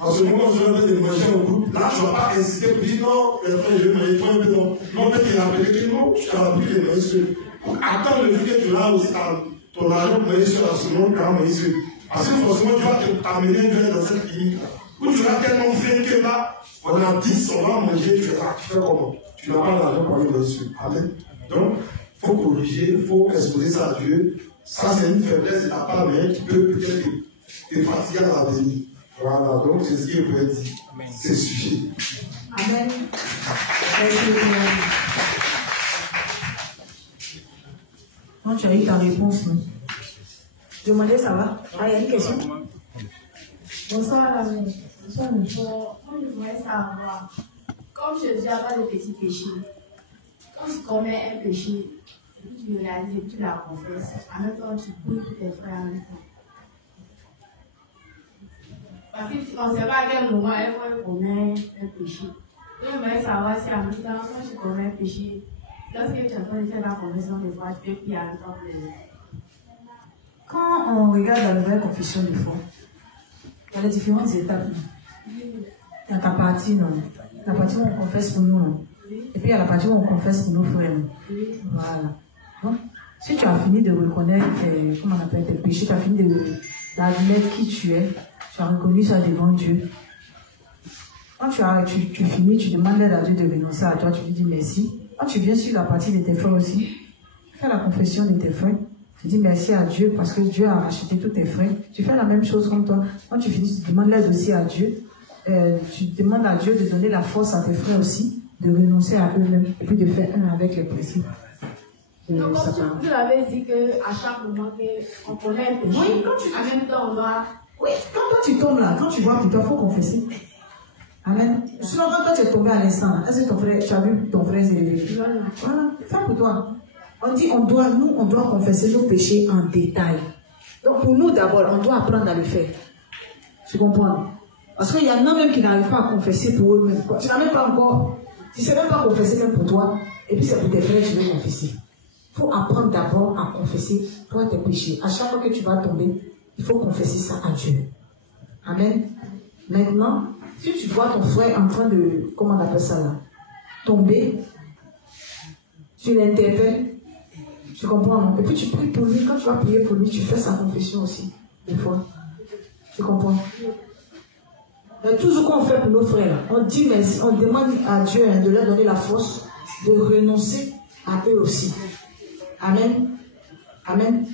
En ce moment, je vais de manger au groupe. Là, je ne vais pas insister pour dire non, frère, je vais manger toi un peu. Non, peut-être qu'il a appelé que non, tu n'as plus de manger seul. Attends le jour que tu as aussi ton argent pour manger seul, à ce moment, tu as manger seul. Parce que forcément, tu vas t'amener un peu dans cette clinique là. Où tu vas tellement faire que là, on a 10, on va manger, tu fais comment? Tu n'as pas d'argent pour aller manger seul. Amen. Donc, il faut corriger, il faut exposer ça à Dieu. Ça, c'est une faiblesse de la part, mais qui peut peut-être te fatiguer à l'avenir. Voilà, donc c'est ce qu'il peut dire. C'est sujet. Amen. Non, tu as eu ta réponse, non? Je demandais, ça va? Ah, il y a une question? Bonsoir, la mère. Bonsoir, moi, je voudrais savoir, comme Jésus n'a pas de petits péchés, quand tu commets un péché, et puis tu le réalises et tu la confesses, en même temps, tu pries pour tes frères en même temps. Parce qu'on ne sait pas à quel moment elle va commettre un péché. Donc, je voudrais savoir si en même temps, quand tu commets un péché, lorsque tu es en train de faire la confession des fois, tu peux prier en même temps pour les autres. Quand on regarde la nouvelle confession de foi, il y a les différentes étapes. Il y a ta partie, non? La partie où on confesse pour nous, non? Et puis il y a la partie où on confesse pour nos frères, non? Voilà. Donc, si tu as fini de reconnaître, comment on appelle, tes péchés, tu as fini d'admettre qui tu es, tu as reconnu ça devant Dieu. Quand tu finis, tu demandes à Dieu de renoncer à toi, tu lui dis merci. Quand tu viens sur la partie de tes frères aussi, tu fais la confession de tes frères. Tu dis merci à Dieu parce que Dieu a racheté tous tes frères. Tu fais la même chose comme toi. Quand tu finis, tu demandes l'aide aussi à Dieu. Tu demandes à Dieu de donner la force à tes frères aussi, de renoncer à eux-mêmes et puis de faire un avec les principes. Donc, comme tu avais dit qu'à chaque moment qu'on connaît un péché, oui, en même temps on doit... Oui, quand tu tombes là, quand tu vois qu'il faut confesser. Amen. Sinon, quand toi tu es tombé à l'instant, est-ce que tu as vu ton frère s'élever? Voilà, ça pour toi. On dit, on doit confesser nos péchés en détail. Donc pour nous d'abord, on doit apprendre à le faire. Tu comprends? Parce qu'il y en a même qui n'arrivent pas à confesser pour eux-mêmes. Tu n'as même pas encore, tu ne sais même pas confesser même pour toi, et puis c'est pour tes frères que tu veux confesser. Il faut apprendre d'abord à confesser toi tes péchés. À chaque fois que tu vas tomber, il faut confesser ça à Dieu. Amen. Maintenant, si tu vois ton frère en train de, comment on appelle ça là, tomber, tu l'interpelles, tu comprends, non? Et puis tu pries pour lui. Quand tu vas prier pour lui, tu fais sa confession aussi, des fois. Tu comprends? Et toujours quand on fait pour nos frères, on dit merci, on demande à Dieu de leur donner la force de renoncer à eux aussi. Amen. Amen.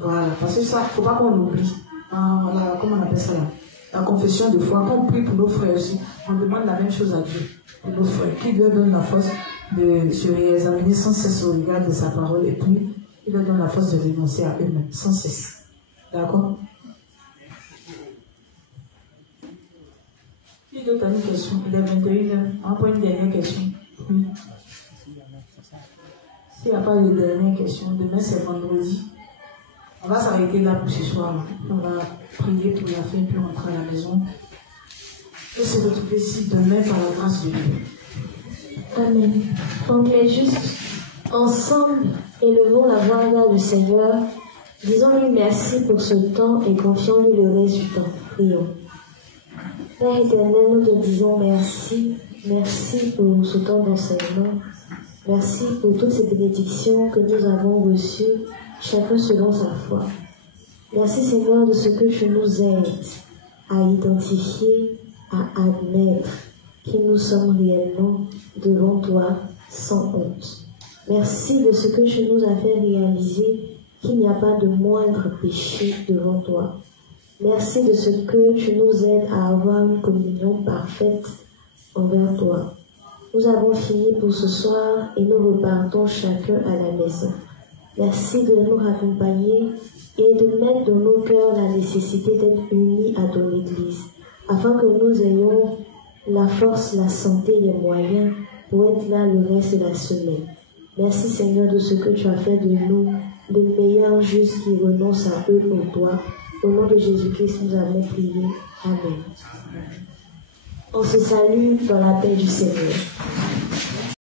Voilà. Parce que ça, il ne faut pas qu'on l'oublie. Comment on appelle ça là? La confession de foi. Quand on prie pour nos frères aussi, on demande la même chose à Dieu. Pour nos frères, qui leur donne la force de se réexaminer sans cesse au regard de sa parole. Et puis, il leur donne la force de renoncer à eux-mêmes, sans cesse. D'accord? Qui d'autre a une question? Il est 21h. On prend une dernière question. Oui. S'il n'y a pas de dernière question, demain c'est vendredi. On va s'arrêter là pour ce soir. On va prier pour la fin, puis rentrer à la maison. Et se retrouver ici demain par la grâce de Dieu. Amen. On est juste ensemble, élevons la voix vers le Seigneur. Disons-lui merci pour ce temps et confions-lui le reste du temps. Prions. Père éternel, nous te disons merci. Merci pour ce temps d'enseignement. Merci pour toutes ces bénédictions que nous avons reçues, chacun selon sa foi. Merci Seigneur de ce que tu nous aides à identifier, à admettre qui nous sommes réellement devant toi sans honte. Merci de ce que tu nous as fait réaliser qu'il n'y a pas de moindre péché devant toi. Merci de ce que tu nous aides à avoir une communion parfaite envers toi. Nous avons fini pour ce soir et nous repartons chacun à la maison. Merci de nous accompagner et de mettre dans nos cœurs la nécessité d'être unis à ton Église, afin que nous ayons la force, la santé et les moyens pour être là le reste de la semaine. Merci Seigneur de ce que tu as fait de nous, de meilleurs justes qui renoncent à eux pour toi. Au nom de Jésus-Christ, nous avons prié. Amen. On se salue dans la paix du Seigneur.